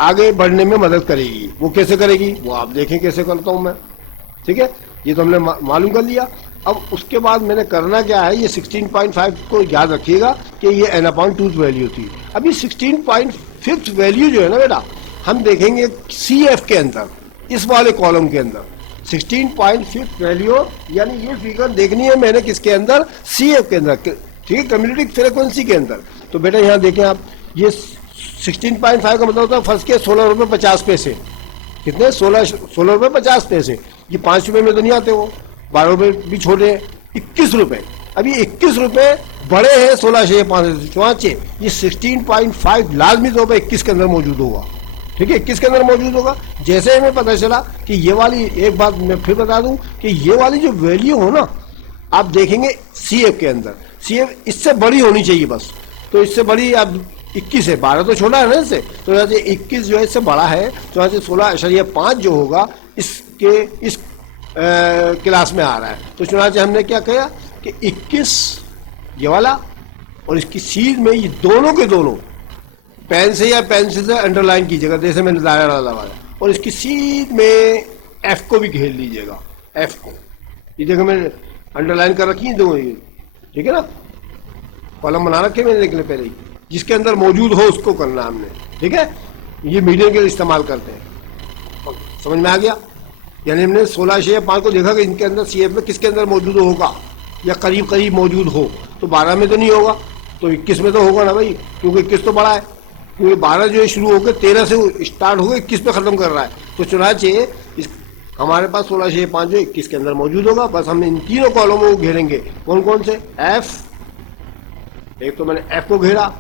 आगे बढ़ने में मदद करेगी। वो कैसे करेगी वो आप देखें कैसे करता हूँ मैं, ठीक है। ये तो हमने मालूम कर लिया। अब उसके बाद मैंने करना क्या है, ये 16.5 को याद रखिएगा कि ये n/2 वैल्यू थी। अब ये 16.5 वैल्यू जो है ना बेटा, हम देखेंगे CF के अंदर, इस वाले कॉलम के अंदर 16.5 वैल्यू, यानी ये फिगर देखनी है मैंने किसके अंदर, CF के अंदर, ठीक है, कम्युनिटी फ्रीक्वेंसी के अंदर। तो बेटा यहाँ देखें आप, ये 16.5 का मतलब होता है फर्स्ट के 16 रुपये 50 पैसे, कितने, 16 रुपये 50 पैसे। ये 5 रुपये में तो नहीं आते, वो 12 रुपये भी छोटे हैं, 21 रुपये। अभी 21 रुपये बड़े हैं 16,500 चौचे, ये 16.5 लाजमी तौर पर 21 के अंदर मौजूद होगा, ठीक है, 21 के अंदर मौजूद होगा। जैसे हमें पता चला कि ये वाली, एक बात मैं फिर बता दूं कि ये वाली जो वैल्यू हो ना, आप देखेंगे CF के अंदर, CF इससे बड़ी होनी चाहिए बस। तो इससे बड़ी आप 21 है, 12 तो छोटा है ना इससे, तो यहाँ से 21 जो है इससे बड़ा है, तो यहाँ से 16.5 जो होगा इसके इस क्लास में आ रहा है। तो चुनाव से हमने क्या किया कि 21 ये वाला और इसकी सीध में ये दोनों के दोनों पेन से या पेंसिल से अंडरलाइन कीजिएगा, जैसे मैंने दायरा लगाया, और इसकी सीध में F को भी घेर लीजिएगा, F को, ये देखो मैंने अंडरलाइन कर रखी है दो, ये ठीक है ना, कॉलम बना रखे मैंने लिखने पहले ही, जिसके अंदर मौजूद हो उसको करना हमने, ठीक है। ये मीडियन के लिए इस्तेमाल करते हैं, समझ में आ गया। यानी हमने 16,500 को देखा कि इनके अंदर CF में किसके अंदर मौजूद होगा या करीब करीब मौजूद हो, तो 12 में तो नहीं होगा, तो 21 में तो होगा ना भाई, क्योंकि 21 तो बड़ा है, क्योंकि 12 जो है शुरू होकर 13 से स्टार्ट होकर 21 पे खत्म कर रहा है। तो चुनाचे इस हमारे पास 16,500 जो 21 के अंदर मौजूद होगा। बस हम इन तीनों कॉलमों को घेरेंगे, कौन कौन से, F, एक तो मैंने F को घेरा,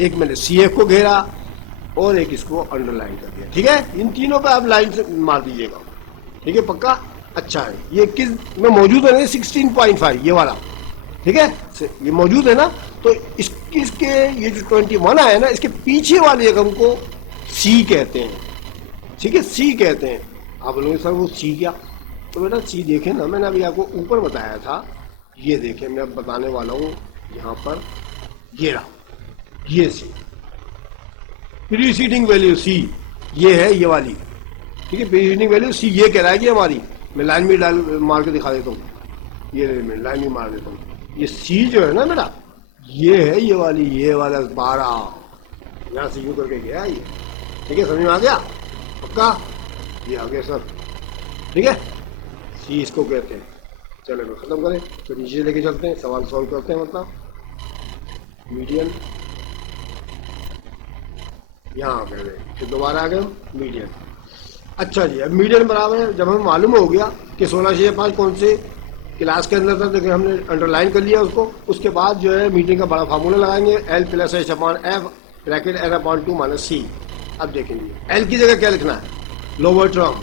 एक मैंने CF को घेरा, और एक इसको अंडरलाइन कर दिया, ठीक है। इन तीनों पे आप लाइन से मार दीजिएगा, ठीक है, पक्का। अच्छा है, ये 21 में मौजूद है ना 16.5 ये वाला, ठीक है, ये मौजूद है ना। तो इसके ये जो 21 आया ना, इसके पीछे वाले रकम को C कहते हैं, ठीक है, C कहते हैं। आप बोलोगे सर वो C क्या, तो बेटा C देखें ना, मैंने अभी आपको ऊपर बताया था, ये देखें मैं अब बताने वाला हूँ यहाँ पर, ये रहा, ये C प्रीसीडिंग वैल्यू C, ये है ये वाली, ठीक है, प्रीसीडिंग वैल्यू C ये कहलाएगी हमारी। मैं लाइन भी डाल मार के दिखा देता हूँ, ये मैं लाइन भी मार देता हूँ। ये C जो है ना बेटा, ये है ये वाली, ये वाला 12, यहाँ से यूँ करके गया ये, ठीक है, समझ में आ गया, पक्का, ये आ गया सर, ठीक है। C इसको कहते हैं। चलो खत्म करें, तो नीचे लेके चलते हैं, सवाल सॉल्व करते हैं, मतलब मीडियन यहाँ आ गए, फिर दोबारा आ गए मीडियन। अच्छा जी, अब मीडियन बराबर है, जब हमें मालूम हो गया कि 16,500 कौन से क्लास के अंदर था, देखिए हमने अंडरलाइन कर लिया उसको। उसके बाद जो है मीडियन का बड़ा फार्मूला लगाएंगे, L + H/F bracket N/2 - C। अब देखेंगे L की जगह क्या लिखना है, लोअर टर्म।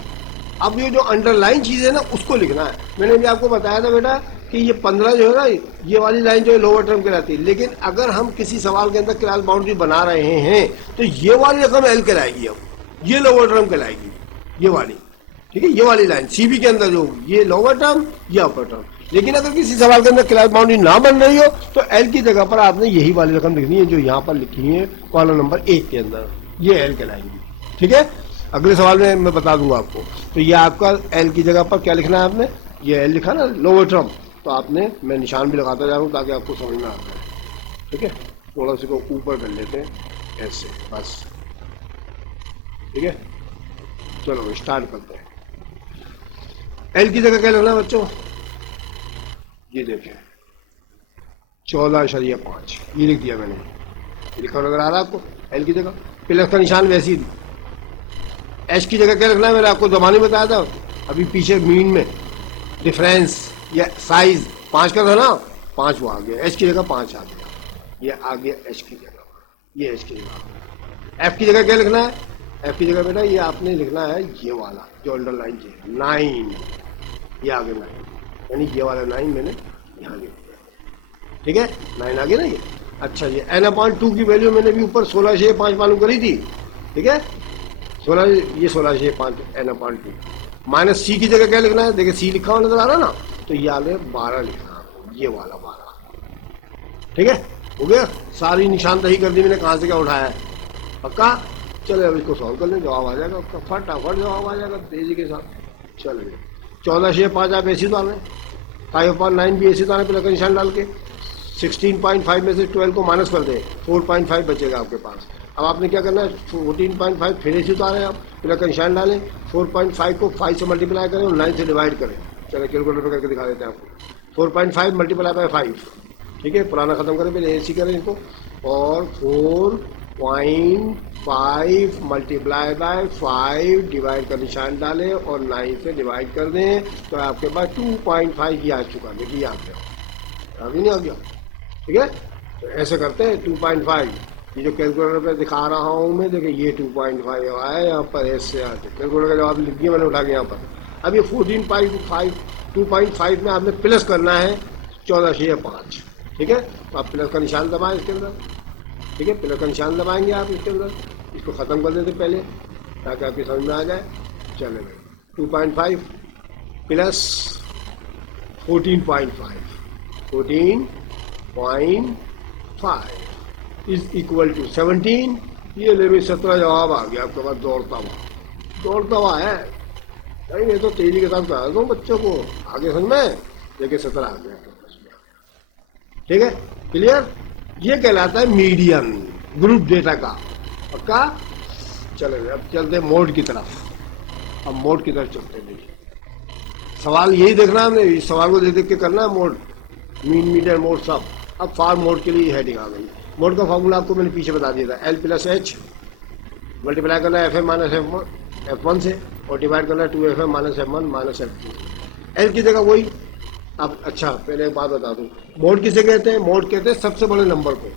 अब ये जो अंडरलाइन चीज़ है ना उसको लिखना है। मैंने भी आपको बताया था बेटा कि ये 15 जो है ना, ये वाली लाइन जो है लोअर टर्म कहलाती है, लेकिन अगर हम किसी सवाल के अंदर क्लास बाउंड्री बना रहे हैं तो ये वाली रकम L कहलाएगी, अब ये लोअर टर्म कहलाएगी, ये वाली, ठीक है, ये वाली लाइन CB के अंदर जो ये लोअर टर्म, ये अपर टर्म। लेकिन अगर किसी सवाल के अंदर क्लास बाउंड्री ना बन रही हो तो L की जगह पर आपने यही वाली रकम लिखनी है जो यहाँ पर लिखी है कॉलम नंबर 1 के अंदर, ये L कहलाएंगी, ठीक है। अगले सवाल में मैं बता दूंगा आपको। तो ये आपका L की जगह पर क्या लिखना है आपने, ये L लिखा ना लोअर टर्म, तो आपने, मैं निशान भी लगाता जा रहा हूँ ताकि आपको समझ में आ जाए, ठीक है। थोड़ा सी को ऊपर कर लेते हैं ऐसे, बस, ठीक है। चलो स्टार्ट करते हैं। L की जगह क्या लिखना है बच्चों, ये देखें 14.5 ये लिख दिया मैंने, लिखा नजर आ रहा है आपको। L की जगह प्लस का निशान वैसी। H की जगह क्या लिखना है, मैंने आपको जमाने बताया था अभी पीछे मीन में, डिफरेंस या साइज 5 का था ना, 5 वो आ गया, H की जगह 5 आ गया, ये आ गया H की जगह, ये H की जगह। F की जगह क्या लिखना है, F की जगह बेटा ये आपने लिखना है ये वाला जो अंडरलाइन है 9, ये आ गया 9, यानी ये वाला 9 मैंने यहाँ लिख दिया, ठीक है, 9 आ गया ना ये। अच्छा, ये N/2 की वैल्यू मैंने भी ऊपर 16,500 मालूम करी थी, ठीक है, 16,500 N/2 माइनस C की जगह क्या लिखना है, देखिए C लिखा हुआ नजर आ रहा ना, तो ये आगे 12 लिखना है, ये वाला 12, ठीक है, हो गया। सारी निशानदही कर दी मैंने, कहाँ से क्या उठाया है, पक्का। चलो अब इसको सॉल्व कर लें, जवाब आ जाएगा उसका, फटाफट जवाब आ जाएगा तेजी के साथ। चलिए 14,500 आप ऐसे डाल रहे हैं, 5/9 भी ऐसे डालें, प्लस का निशान डाल के, 16.5 में से 12 को माइनस कर दें, 4.5 बचेगा आपके पास। अब आपने क्या करना है, 14.5 फिर ऐसे उतारें आप, फिर का निशान डालें, 4.5 को 5 से मल्टीप्लाई करें और 9 से डिवाइड करें। चलो कैलकुलेटर करके दिखा देते हैं आपको। 4.5 मल्टीप्लाई बाय 5, ठीक है, पुराना खत्म करें, पहले ऐसी करें इसको, और 4.5 मल्टीप्लाई बाय 5 डिवाइड का निशान डालें और 9 से डिवाइड कर दें, तो आपके पास 2.5 ही आ चुका। देखिए यहाँ पे अभी नहीं आ गया, ठीक है। तो ऐसे करते हैं 2.5, ये जो कैलकुलेटर पे दिखा रहा हूँ मैं, देखिए ये 2.5 आया यहाँ पर, ऐसे आते कैलकुलेटर का जवाब लिख दिया मैंने उठा के यहाँ पर। अब ये 14.5 2.5 में आपने प्लस करना है 14/5, ठीक है। तो आप प्लस का निशान दबाएं इसके अंदर, ठीक है, प्लस का निशान दबाएंगे आप इसके अंदर, इसको ख़त्म कर देते पहले ताकि आपकी समझ में आ जाए। चले भाई, 2.5 प्लस 14.5 इज इक्वल टू 17। ये ले भाई 17 जवाब आ गया आपके पास, दौड़ता हुआ है। नहीं मैं तो तेजी के साथ करा दूँ बच्चों को, आगे समझ में। देखिए 17 आ गया, ठीक है, क्लियर। ये कहलाता है मीडियन ग्रुप डेटा का, पक्का। चलो अब चलते हैं मोड की तरफ। अब मोड की तरफ चलते हैं। देखिए सवाल यही देखना हमने, इस सवाल को देख के करना है मोड, मीन मीडियन मोड सब। अब फार मोड के लिए हेडिंग आ गई। मोड का फॉर्मूला आपको मैंने पीछे बता दिया था, L+H मल्टीप्लाई करना है FM माइनस F1 से और डिवाइड करना है 2FM minus F1 minus F2। L की जगह वही। अब अच्छा पहले एक बात बता दूं, मोड किसे कहते हैं? मोड कहते हैं सबसे बड़े नंबर को,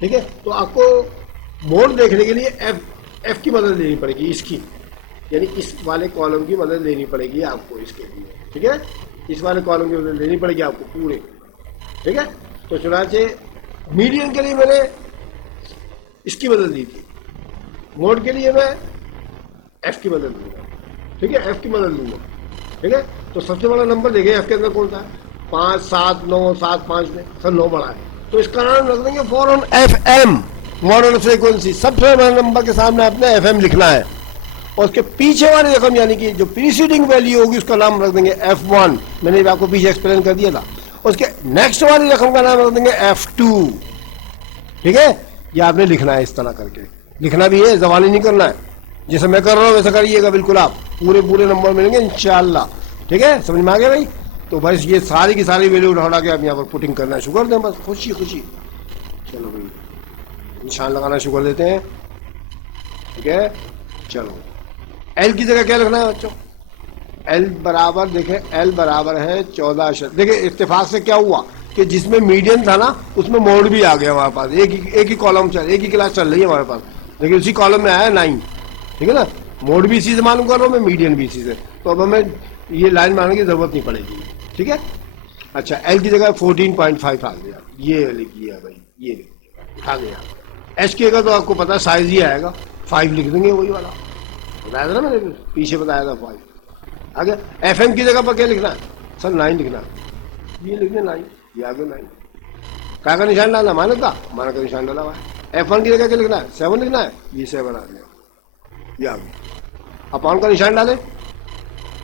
ठीक है। तो आपको मोड देखने के लिए F की मदद लेनी पड़ेगी, इसकी, यानी इस वाले कॉलम की मदद लेनी पड़ेगी आपको इसके लिए, ठीक है। इस वाले कॉलम की मदद लेनी पड़ेगी आपको पूरे, ठीक है। तो चुनाचे मीडियन के लिए मैंने इसकी मदद ली थी, मोड के लिए मैं F की मदद लूंगा, ठीक है, F की मदद लूंगा, ठीक है। तो सबसे बड़ा नंबर देखिए F के अंदर कौन सा है? 5 7 9 7 5 में सर 9 बड़ा है, तो इसका नाम रख देंगे for on FM, model frequency. सबसे बड़ा नंबर के सामने आपने FM लिखना है और उसके पीछे वाली रकम यानी कि जो प्रीसीडिंग वैल्यू होगी उसका नाम रख देंगे F1। मैंने आपको पीछे एक्सप्लेन कर दिया था। उसके नेक्स्ट वाली रकम का नाम रख देंगे F2, ठीक है। ये आपने लिखना है, इस तरह करके लिखना भी है, जबानी नहीं करना है। जैसे मैं कर रहा हूँ वैसा करिएगा बिल्कुल, आप पूरे नंबर मिलेंगे इंशाल्लाह, ठीक है। समझ में आ गया भाई? तो बस ये सारी की सारी वैल्यू उठा के आप यहाँ पर पुटिंग करना शुरू कर दें, बस खुशी खुशी। चलो भाई निशान लगाना शुरू कर देते हैं, ठीक है। चलो L की जगह क्या लिखना है बच्चों? L बराबर देखें, L बराबर है 14। देखिए इत्तेफाक से क्या हुआ कि जिसमें मीडियन था ना उसमें मोड भी आ गया हमारे पास। एक ही कॉलम एक ही क्लास चल रही है हमारे पास, लेकिन उसी कॉलम में आया 9, ठीक है ना। मोड भी इसी से मालूम कर रहा हूँ मैं, मीडियन भी इसी से, तो अब हमें ये लाइन मारने की जरूरत नहीं पड़ेगी, ठीक है। अच्छा L की जगह 14.5 आ गया, ये लिख दिया भाई, ये लिख दिया, आ गया। H की जगह तो आपको पता है साइज ही आएगा, 5 लिख देंगे, वही वाला बताया था ना मैंने, पीछे बताया था 5 आ गया। FM की जगह पर क्या लिखना है सर? 9 लिखना है, ये लिखना 9, ये आगे 9 का निशान डालना, मानक का निशान डाला हुआ है। F1 की जगह क्या लिखना है? 7 लिखना है, ये 7 आ गया, ये आ गया। अपॉन का निशान डाले,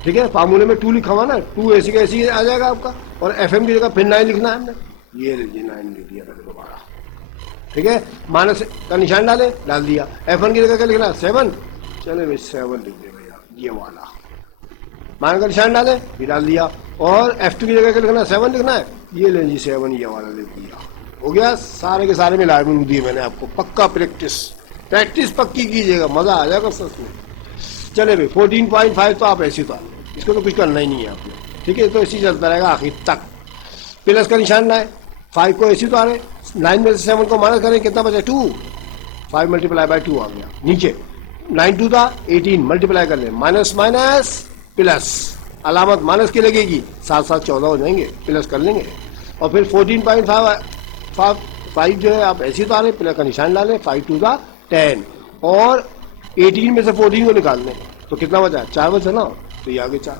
ठीक है। फार्मूले में 2 लिखा हुआ ना, 2 ऐसी का ऐसी आ जाएगा आपका। और FM की जगह फिर 9 लिखना है हमने, ये लीजिए 9 लिख दिया मैंने दोबारा, ठीक है। माइनस का निशान डाले, डाल दिया। F1 की जगह क्या लिखना है? 7, चले भाई 7 लिख दे भैया, ये वाला। माइनस का निशान डाले, भी डाल दिया। और F2 की जगह क्या लिखना है? 7 लिखना है, ये ले जी 7, ये वाला लिख दिया, हो गया। सारे के सारे मिला दिए मैंने आपको, पक्का प्रैक्टिस पक्की कीजिएगा, मजा आ जाएगा सच में। चले भाई 14.5 तो आप ऐसे उतार, इसको तो कुछ करना ही नहीं है आपने, ठीक है। तो ऐसे चलता रहेगा आखिर तक। प्लस का निशान लाए, 5 को ऐसे उतारे, 9 में से 7 को माइनस करें, कितना बचा? 2, 5 मल्टीप्लाई बाय 2 आ गया नीचे। 9 2 था 18, मल्टीप्लाई कर ले, माइनस माइनस प्लस, अलामत माइनस की लगेगी, साथ साथ 14 हो जाएंगे, प्लस कर लेंगे। और फिर 14.5 जो है आप ऐसे उतारे, प्लस का निशान डालें, 5 2 था 10 और 18 में से 14 को निकाल लें, तो कितना बचा? 4 बचा ना, तो ये आगे 4।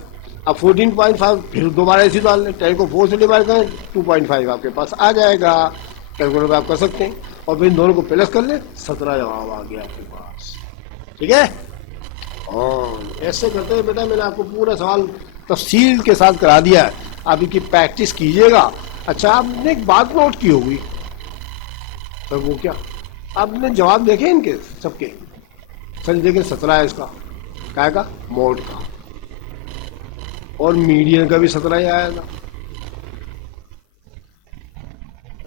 अब 14.5 फिर दोबारा ऐसे डाल लें, 10 को 4 से डिवाइड करें, 2.5 आपके पास आ जाएगा। कैलकुलेटर आप कर सकते हैं और फिर इन दोनों को प्लस कर ले, 17 जवाब आ गया आपके पास, ठीक है। हाँ ऐसे करते हैं बेटा, मैंने आपको पूरा सवाल तफसील के साथ करा दिया है। आप इसकी प्रैक्टिस कीजिएगा अच्छा, आपने एक बात नोट की होगी सर, वो क्या? आपने जवाब देखे इनके सबके? सर देखे 17 है इसका, क्या का? मोड का। और मीडियन का भी 17 ही आया था,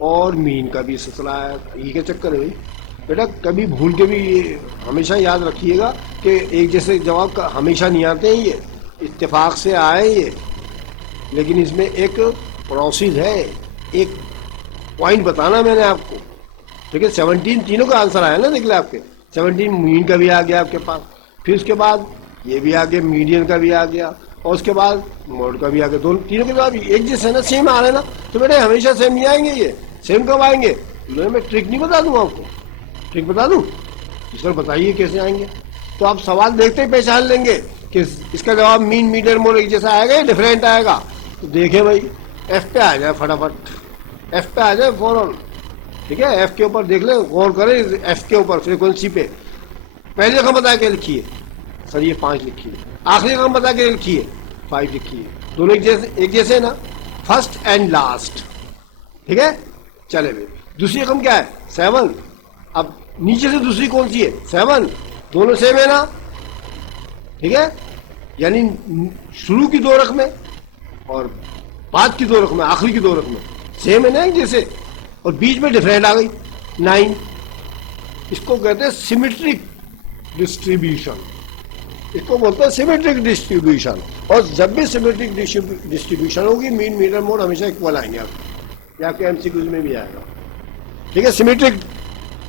और मीन का भी 17 आया था। ये क्या चक्कर है भाई? बेटा कभी भूल के भी ये हमेशा याद रखिएगा कि एक जैसे जवाब का हमेशा नहीं आते हैं, ये इत्तेफाक से आए ये, लेकिन इसमें एक प्रोसेस है, एक पॉइंट बताना मैंने आपको। ठीक है, 17 तीनों का आंसर आया ना, देख ले आपके 17 मीन का भी आ गया आपके पास, फिर उसके बाद ये भी आ गया, मीडियन का भी आ गया, और उसके बाद मोड का भी आ गया। दोनों तीनों के जवाब एक जैसे ना, सेम आ रहे ना, तो बेटे हमेशा सेम नहीं आएंगे ये। सेम कब आएंगे? मैं ट्रिक नहीं बता दूँ आपको, ट्रिक बता दूँ? सर बताइए कैसे आएंगे। तो आप सवाल देखते ही पहचान लेंगे कि इसका जवाब मीन, मीडियन, मोड एक जैसा आएगा या डिफरेंट आएगा। तो देखे भाई, एफ पे आ जाए फटाफट, एफ पे आ जाए फौरन। ठीक है, एफ के ऊपर देख ले, गौर करें एफ के ऊपर, फ्रीक्वेंसी पे। पहली रकम बता के लिखिए, सर ये 5 लिखिए। आखिरी रकम बता के लिखिए, 5 लिखिए। दोनों एक जैसे है ना, फर्स्ट एंड लास्ट। ठीक है, चले भाई। दूसरी रकम क्या है? 7। अब नीचे से दूसरी कौन सी है? 7। दोनों सेम है ना? ठीक है, यानी शुरू की 2 रकमें और बाद की 2 रकमें, आखिरी की 2 रकमें सेम है ना एक जैसे, और बीच में डिफरेंट आ गई 9। इसको कहते हैं सिमेट्रिक डिस्ट्रीब्यूशन, इसको बोलते हैं सिमेट्रिक डिस्ट्रीब्यूशन। और जब भी सिमेट्रिक डिस्ट्रीब्यूशन होगी, मीन, मीडियन, मोड हमेशा इक्वल आएंगे आपको, या आपके एमसीक्यूज में भी आएगा। ठीक है, सिमेट्रिक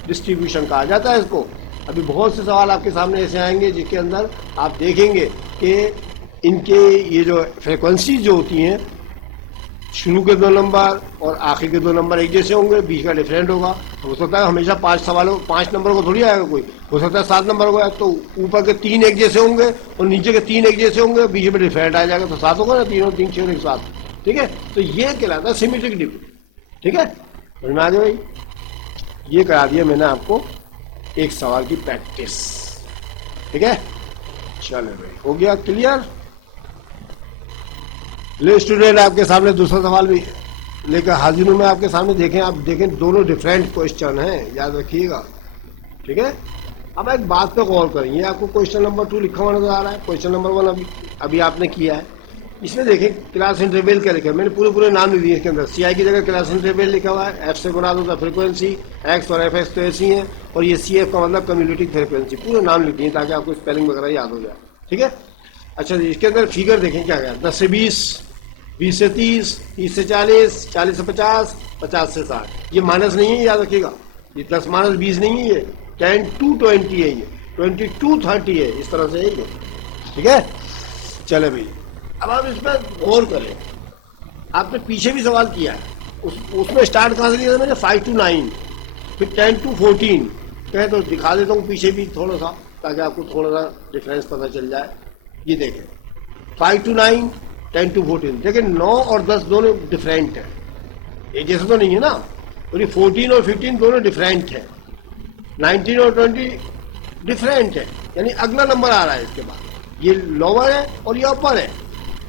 डिस्ट्रीब्यूशन कहा जाता है इसको। अभी बहुत से सवाल आपके सामने ऐसे आएंगे जिसके अंदर आप देखेंगे कि इनके ये जो फ्रीक्वेंसी जो होती हैं, शुरू के 2 नंबर और आखिर के 2 नंबर एक जैसे होंगे, बीच का डिफरेंट होगा। हो सकता है हमेशा 5 सवालों 5 नंबर को थोड़ी आएगा कोई, हो सकता है 7 नंबर को आए, तो ऊपर के 3 एक जैसे होंगे और नीचे के 3 एक जैसे होंगे, बीच में डिफरेंट आ जाएगा, तो 7 होगा ना, 3 और 3 6 एक साथ। ठीक है, तो ये कहलाता है सिमेट्रिक डिस्ट्रीब्यूशन। ठीक है, समझ में आ गया भाई? ये करा दिया मैंने आपको एक सवाल की प्रैक्टिस। ठीक है, चलो भाई, हो गया क्लियर? ले स्टूडेंट, आपके सामने दूसरा सवाल भी लेकर हाजिर हूं मैं आपके सामने। देखें, आप देखें, दोनों डिफरेंट क्वेश्चन हैं, याद रखिएगा। ठीक है, अब एक बात पे गौर करेंगे। आपको क्वेश्चन नंबर 2 लिखा हुआ नजर आ रहा है, क्वेश्चन नंबर 1 अभी आपने किया है। इसमें देखें क्लास इंटरवल क्या लिखा है, मैंने पूरे नाम लिख दिए इसके अंदर। CI की जगह क्लास इंटरवल लिखा हुआ है, F से गुणा होता फ्रीक्वेंसी, X और FX तो ऐसी हैं, और ये CF का मतलब कम्युलेटिव फ्रीक्वेंसी, पूरे नाम लिख दिए ताकि आपको स्पेलिंग वगैरह याद हो जाए। ठीक है, अच्छा जी, इसके अंदर फिगर देखें क्या गया, 10 से 20, 20 से 30, 30 से 40, 40 से 50, 50 से 60। ये माइनस नहीं है, याद रखिएगा, ये 10 - 20 नहीं है, ये 10 to 20 है, ये 20 to 30 है, इस तरह से है ये। ठीक है, चले भाई, अब आप इसमें गौर करें। आपने पीछे भी सवाल किया है, उसमें स्टार्ट कहाँ से किया था मैंने? 5 to 9, फिर 10 to 14 कहे, तो दिखा देता हूँ पीछे भी थोड़ा सा, ताकि आपको थोड़ा सा डिफरेंस पता चल जाए। ये देखें, 5 to 9, 10 to 14, देखिए 9 और 10 दोनों डिफरेंट है, एक जैसे तो नहीं है ना। और ये 14 और 15 दोनों डिफरेंट है, 19 और 20 डिफरेंट है, यानी अगला नंबर आ रहा है इसके बाद। ये लोअर है और ये अपर है।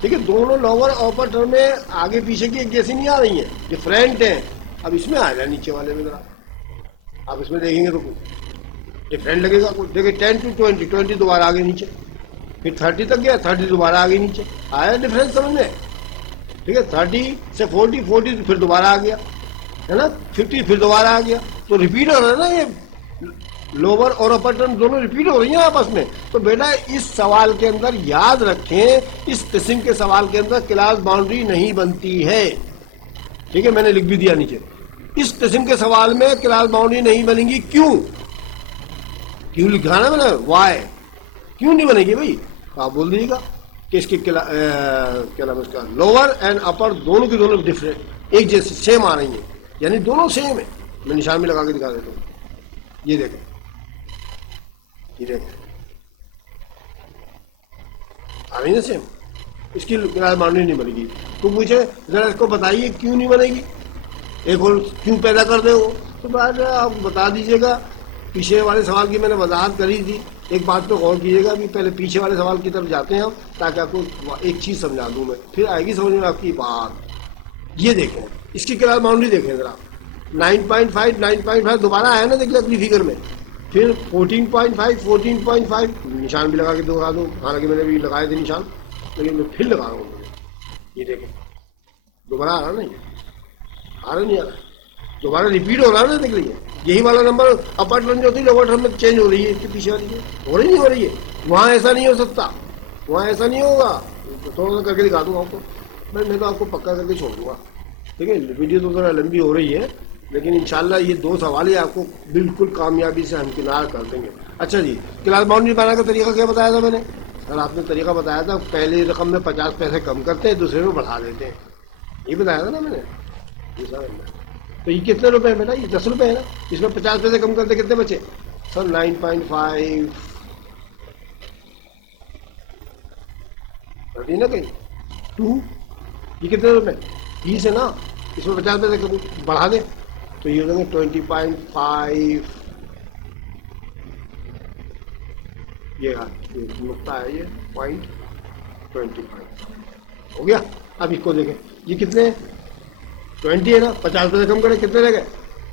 ठीक है, दोनों लोअर और अपर टर्म में आगे पीछे की एक जैसी नहीं आ रही है, डिफरेंट है। अब इसमें आ जाए नीचे वाले में, जरा आप इसमें देखेंगे तो डिफरेंट लगेगा। देखिए 10 to 20, 20 दोबारा आगे नीचे, फिर 30 तक गया, 30 दोबारा आगे नीचे, आया डिफरेंस समझ में? ठीक है, 30 से 40, 40 फिर दोबारा आ गया, है ना, 50 फिर दोबारा आ गया, तो रिपीट हो रहा है ना, ये लोअर और अपर टर्म दोनों रिपीट हो रही हैं आपस में। तो बेटा इस सवाल के अंदर याद रखें, इस किस्म के सवाल के अंदर क्लास बाउंड्री नहीं बनती है। ठीक है, मैंने लिख भी दिया नीचे, इस किस्म के सवाल में क्लास बाउंड्री नहीं बनेगी। क्यों लिखा ना मैंने? वाई, क्यों नहीं बनेगी भाई? आप बोल दीजिएगा कि इसकी क्या नाम इसका, लोअर एंड अपर दोनों की दोनों डिफरेंट, एक जैसे सेम आ रही है, यानी दोनों सेम है। मैं निशान भी लगा के दिखा देता हूँ, ये देखें, ये देखें, आ रही है सेम, इसकी क्लास बाउंड्री नहीं बनेगी। तो पूछे जरा इसको बताइए क्यों नहीं बनेगी, एक और क्यों पैदा कर दे वो, तो बात आप बता दीजिएगा। पीछे वाले सवाल की मैंने वजाहत करी थी, एक बात पे गौर कीजिएगा कि पहले पीछे वाले सवाल की तरफ जाते हैं हम, ताकि आपको एक चीज़ समझा दूं मैं, फिर आएगी समझ में आपकी बात। ये देखें, इसकी क्लास बाउंड्री देखें जरा, 9.5 9.5 दोबारा आया ना, देखिए अगली फिगर में, फिर 14.5 14.5 निशान भी लगा के दिखा दो, हालांकि मैंने भी लगाए थे निशान, लेकिन मैं फिर लगा रहा हूँ। ये देखें दोबारा आ रहा नहीं, आ रहा नहीं आ रहा, दोबारा रिपीट हो रहा है ना, देख लीजिए यही वाला नंबर अपर टर्म जो होती है लोअर टर्म में चेंज हो रही है, इसके पीछे वाली हो रही नहीं हो रही है, वहाँ ऐसा नहीं हो सकता, वहाँ ऐसा नहीं होगा। तो थोड़ा सा करके दिखा दूंगा आपको, मैं तो आपको पक्का करके छोड़ दूंगा। ठीक है, वीडियो तो थोड़ा लंबी हो रही है, लेकिन इंशाल्लाह ये 2 सवाल ही आपको बिल्कुल कामयाबी से हमकिनार कर देंगे। अच्छा जी, क्लास बाउंड्री बनाने का तरीका क्या बताया था मैंने? सर आपने तरीका बताया था, पहली रकम में 50 पैसे कम करते हैं, दूसरे में बढ़ा देते हैं, ये बताया था ना मैंने। जी सर, तो ये कितने रुपए है बेटा? ये 10 रुपये है ना, इसमें 50 पैसे कम करते कितने बचे? सर 9.5 ना कहीं 2, ये कितने रुपए? 20 है ना, इसमें 50 पैसे कम बढ़ा दे तो ये हो जाएंगे 20.5। ये नुकता है, ये .25 हो गया। अब इसको देखें, ये कितने 20 है ना, 50 पैसे कम करें कितने रह गए?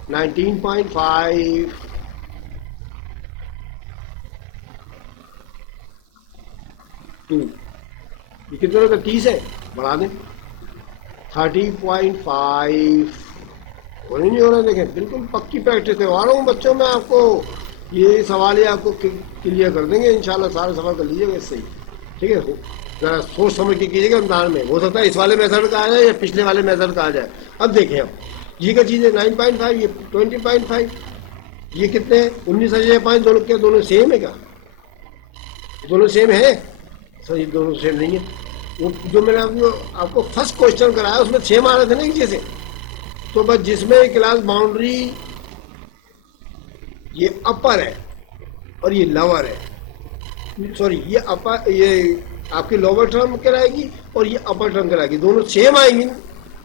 19.5 2, ये कितने रुपये? 30 है, बढ़ा दें 30.5। और नहीं हो रहा, देखें बिल्कुल पक्की प्रैक्टिस करवा रहा हूँ बच्चों में आपको, ये सवाल ही आपको क्लियर कर देंगे इंशाल्लाह, सारे सवाल कर लीजिएगा इससे ही। ठीक है, जरा सोच समझ के कीजिएगा इम्तिहान में, हो सकता है इस वाले मेथड का आ जाए या पिछले वाले मेथड का आ जाए। अब देखें, अब ये क्या चीज़ है? 9.5, ये 20.5, ये कितने हैं? 19,500। दोनों क्या दोनों सेम है क्या? दोनों सेम है? सर ये दोनों सेम नहीं है, वो जो मैंने आपको फर्स्ट क्वेश्चन कराया उसमें सेम आ रहे थे ना एक जैसे। तो बस जिसमें क्लास बाउंड्री ये अपर है और ये लोअर है, सॉरी ये अपर, ये आपकी लोअर टर्म कराएगी और ये अपर टर्म कराएगी, दोनों सेम आएंगी।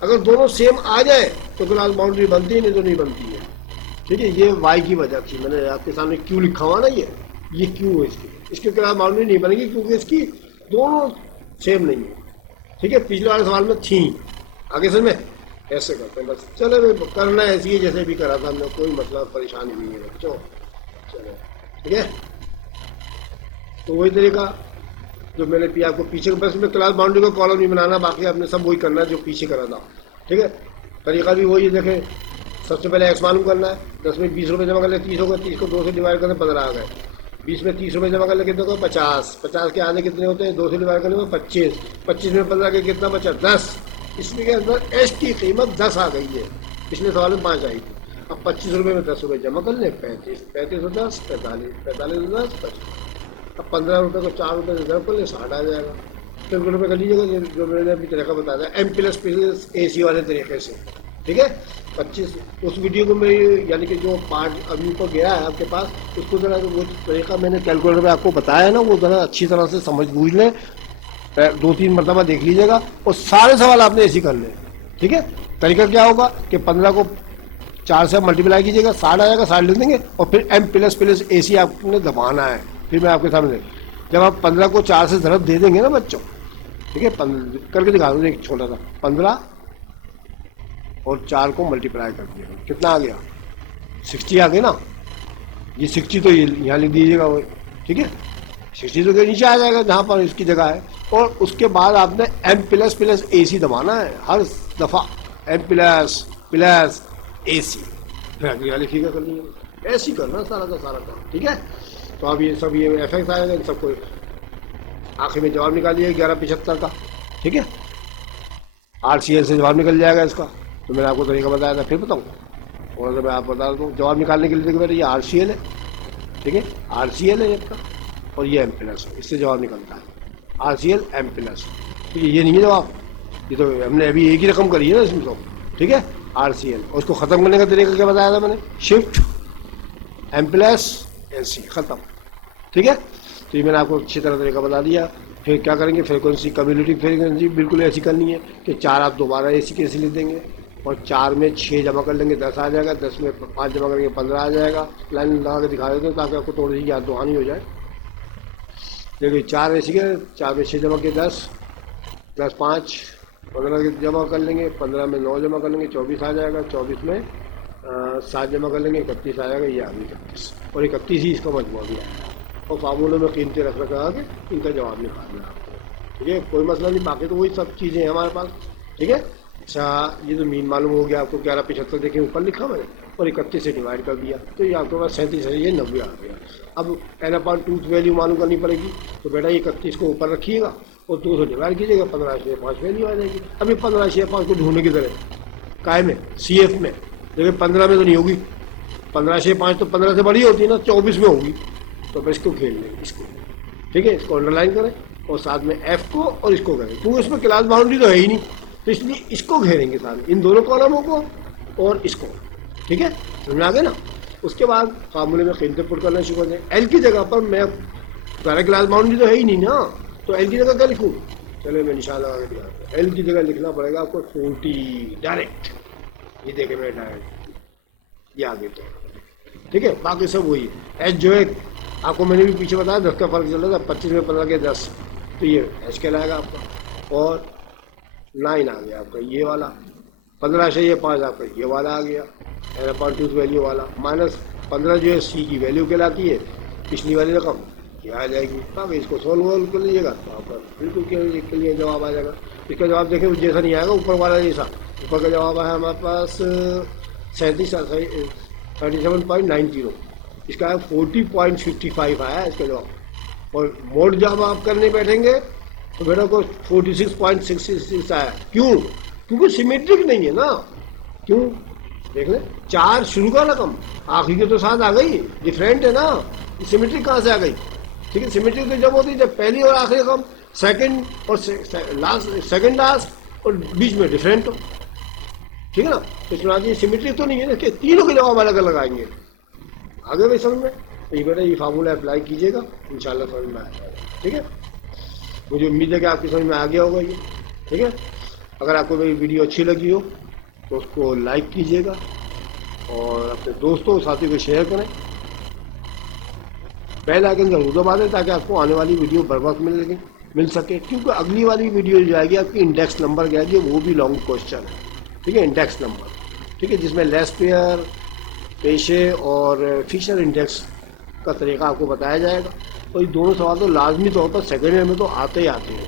अगर दोनों सेम आ जाए तो क्लास बाउंड्री बनती है, नहीं तो नहीं बनती है। ठीक है, ये वाई की वजह थी, मैंने आपके सामने क्यू लिखा हुआ ना, ये क्यू है इसकी क्लास बाउंड्री नहीं बनेगी क्योंकि इसकी दोनों सेम नहीं है। ठीक है, पिछले वाले सवाल में थी, आगे समझ में ऐसे करते हैं बस। चलो करना ऐसी है जैसे भी करा था हमने, कोई मतलब परेशानी नहीं है बच्चों। चलो ठीक है, तो वही तरीका जो मैंने भी आपको पीछे, बस में क्लास बाउंड्री को कॉलम नहीं बनाना, बाकी आपने सब वही करना है जो पीछे करा था। ठीक है, तरीका भी वही है। देखें, सबसे पहले एक्स मालूम करना है, 10 में 20 रुपये जमा कर ले, 30 होगा, 30 को 2 से डिवाइड करने 15 आ गए। 20 में 30 रुपये जमा कर ले, कितने होगा? 50। 50 के आधे कितने होते हैं? 2 से डिवाइड करने में 25। 25 में 15 के कितना बचा? 10। इसमें के अंदर एस की कीमत 10 आ गई है, पिछले सवाल में 5 आई थी। अब 25 रुपये में 10 रुपये जमा कर ले, 35 35 और 10 45 45 और 10 25। अब 15 रुपये को 4 रुपये से जब कर ले, 60 आ जाएगा। कैलकुलेटर कर लीजिएगा जो मैंने अभी तरीका बताया था, एम प्लस प्लस ए सी वाले तरीके से। ठीक है, 25 उस वीडियो को मैं, यानी कि जो पार्ट अभी ऊपर गया है आपके पास, उसको ज़रा वो तरीका मैंने कैलकुलेटर में आपको बताया है ना, वो ज़रा अच्छी तरह से समझ बूझ लें, 2-3 मरतबा देख लीजिएगा और सारे सवाल आपने ऐसे कर लें। ठीक है, तरीका क्या होगा कि 15 को 4 से मल्टीप्लाई कीजिएगा, 60 आ जाएगा, 60 लिख देंगे और फिर एम प्लस प्लस ए सी आपने दबाना है। फिर मैं आपके सामने, जब आप 15 को 4 से ज़रब दे देंगे ना बच्चों, ठीक है, करके दिखा दो एक छोटा सा, 15 और 4 को मल्टीप्लाई कर दिया, कितना आ गया? 60 आ गया ना। ये 60 तो ये यहाँ लिख दीजिएगा वो। ठीक है, 60 तो नीचे आ जाएगा जहाँ पर इसकी जगह है, और उसके बाद आपने एम प्लस प्लस ए सी दबाना है हर दफ़ा, एम प्लस प्लस ए सी, फिर अगली वाली फिगर कर लीजिए, ऐसे ही करना सारा का सारा काम। ठीक है, तो अब ये सब ये एफ एक्स आएगा, इन सबको आखिर में जवाब निकालिए 1175 का। ठीक है, RCL से जवाब निकल जाएगा इसका, तो मैंने आपको तरीका बताया था, फिर बताऊँ थोड़ा सा मैं आप बता दूँ। जवाब निकालने के लिए देखिए मेरे ये RCL है, ठीक है, RCL है इसका, और ये एम प्लस है, इससे जवाब निकलता है RCL एम प्लस। ठीक है, ये नहीं है जवाब, ये तो हमने अभी एक ही रकम करी है ना इसमें तो। ठीक है, RCL, और उसको ख़त्म करने का तरीका क्या बताया था मैंने? Shift M plus L C, ख़त्म। ठीक है, तो ये मैंने आपको अच्छी तरह तरीका बता दिया। फिर क्या करेंगे? फ्रिक्वेंसी, कम्युलेटिव फ्रिक्वेंसी बिल्कुल ऐसी करनी है कि 4 आप दोबारा ऐसी कैसे लिख देंगे, और 4 में 6 जमा कर लेंगे 10 आ जाएगा, 10 में 5 जमा करेंगे 15 आ जाएगा। लाइन लगा के दिखा देते हैं ताकि आपको थोड़ी सी याद दहानी हो जाए। देखिए 4 ऐसी के, 4 में 6 जमा किए 10, 10 5 15 जमा कर लेंगे, 15 में 9 जमा कर लेंगे, 24 आ जाएगा, 24 में 7 जमा कर लेंगे, 31 आ जाएगा, ये आ गई 31, और 31 ही इसका मजमूआ भी आएगा। और फार्मूले में कीमतें रख रखा के इनका जवाब निकालना है आपको, ठीक है, कोई मसला नहीं। बाकी तो वही सब चीज़ें हैं हमारे पास, ठीक है। अच्छा, ये तो मीन मालूम हो गया आपको, 1175 देखिए ऊपर लिखा मैंने, और 31 से डिवाइड कर दिया, तो ये आपके पास 37 है, ये 90 आ गया। अब n/2 वैल्यू मालूम करनी पड़ेगी, तो बेटा ये 31 को ऊपर रखिएगा और 2 से डिवाइड कीजिएगा, 15/5 वैल्यू आ जाएगी। अभी 15/5 को ढूंढने की तरह काय में CF में, देखिए 15 में तो नहीं होगी, 15/5 तो 15 से बड़ी होती है ना, 24 में होगी, तो फिर इसको खेल लेंगे इसको, ठीक है, इसको अंडरलाइन करें और साथ में F को और इसको करें, क्योंकि इसमें क्लास बाउंड्री तो है ही नहीं, तो इसलिए इसको घेरेंगे साथ, इन दोनों कॉलमों को और इसको, ठीक है, समझ आ गया ना। उसके बाद फार्मूले में कीमतें पुट करना शुरू कर दें। L की जगह पर मैं सारा क्लास बाउंड्री तो है ही नहीं ना, तो L की जगह क्या लिखूँ, चले मैं निशान लगा के दिखाता हूँ। L की जगह लिखना पड़ेगा आपको 40 डायरेक्ट, ये देखे मैं डायरेक्ट, ये आगे तो ठीक है, बाकी सब वही है। H जो है आपको मैंने भी पीछे बताया 10 का फर्क चल रहा था, 25 में 15 के 10, तो ये H कहलाएगा आपका, और 9 आ गया आपका ये वाला, 15 से ये 5 आपका ये वाला आ गया, n/2 वैल्यू वाला, -15 जो है C की वैल्यू कहलाती है, पिछली वाली रकम ये आ जाएगी। अब इसको सोल्व कर लीजिएगा तो आपका बिल्कुल के लिए जवाब आ जाएगा। इसका जवाब देखें जैसा नहीं आएगा ऊपर वाला जैसा, ऊपर का जवाब है हमारे पास 37.90, इसका है 40.55 आया है इसका जवाब। और मोड जब आप करने बैठेंगे तो बेटा को 46.66 आया, क्यों, क्योंकि सिमेट्रिक नहीं है ना, क्यों देख ले, 4 शुरू का रकम आखिरी के तो साथ आ गई, डिफरेंट है ना, सिमेट्रिक कहाँ से आ गई, ठीक है। सिमेट्रिक तो जब होती है जब पहली और आखिरी रकम सेकंड और सेकंड लास्ट और बीच में डिफरेंट हो, ठीक है ना। तो इसमें आज सिमेट्रिक तो नहीं है ना कि तीनों के जवाब अलग अलग आएंगे, आगे भाई समझ में। तो ये बेटा ये फार्मूला अप्लाई कीजिएगा, इंशाल्लाह समझ में आ जाएगा, ठीक है। मुझे उम्मीद है कि आपकी समझ में आ गया होगा ये, ठीक है। अगर आपको मेरी वीडियो अच्छी लगी हो तो उसको लाइक कीजिएगा और अपने दोस्तों साथियों को शेयर करें, बेल आइकन जरूर दबा दें ताकि आपको आने वाली वीडियो बर वक्त मिल सके, क्योंकि अगली वाली वीडियो जो आएगी आपकी इंडेक्स नंबर जाएगी, वो भी लॉन्ग क्वेश्चन है, ठीक है, इंडेक्स नंबर, ठीक है, जिसमें लेस पेयर, पेशे और फिक्शनल इंडेक्स का तरीका आपको बताया जाएगा। और ये दोनों सवाल तो लाजमी तौर पर सेकेंड ईयर में तो आते ही आते हैं,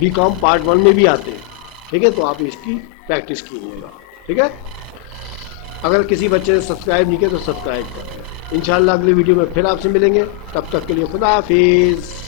BCom पार्ट 1 में भी आते हैं, ठीक है, तो आप इसकी प्रैक्टिस कीजिएगा, ठीक है। अगर किसी बच्चे ने सब्सक्राइब नहीं किया तो सब्सक्राइब करें। इंशाल्लाह अगली वीडियो में फिर आपसे मिलेंगे, तब तक के लिए खुदा हाफिज़।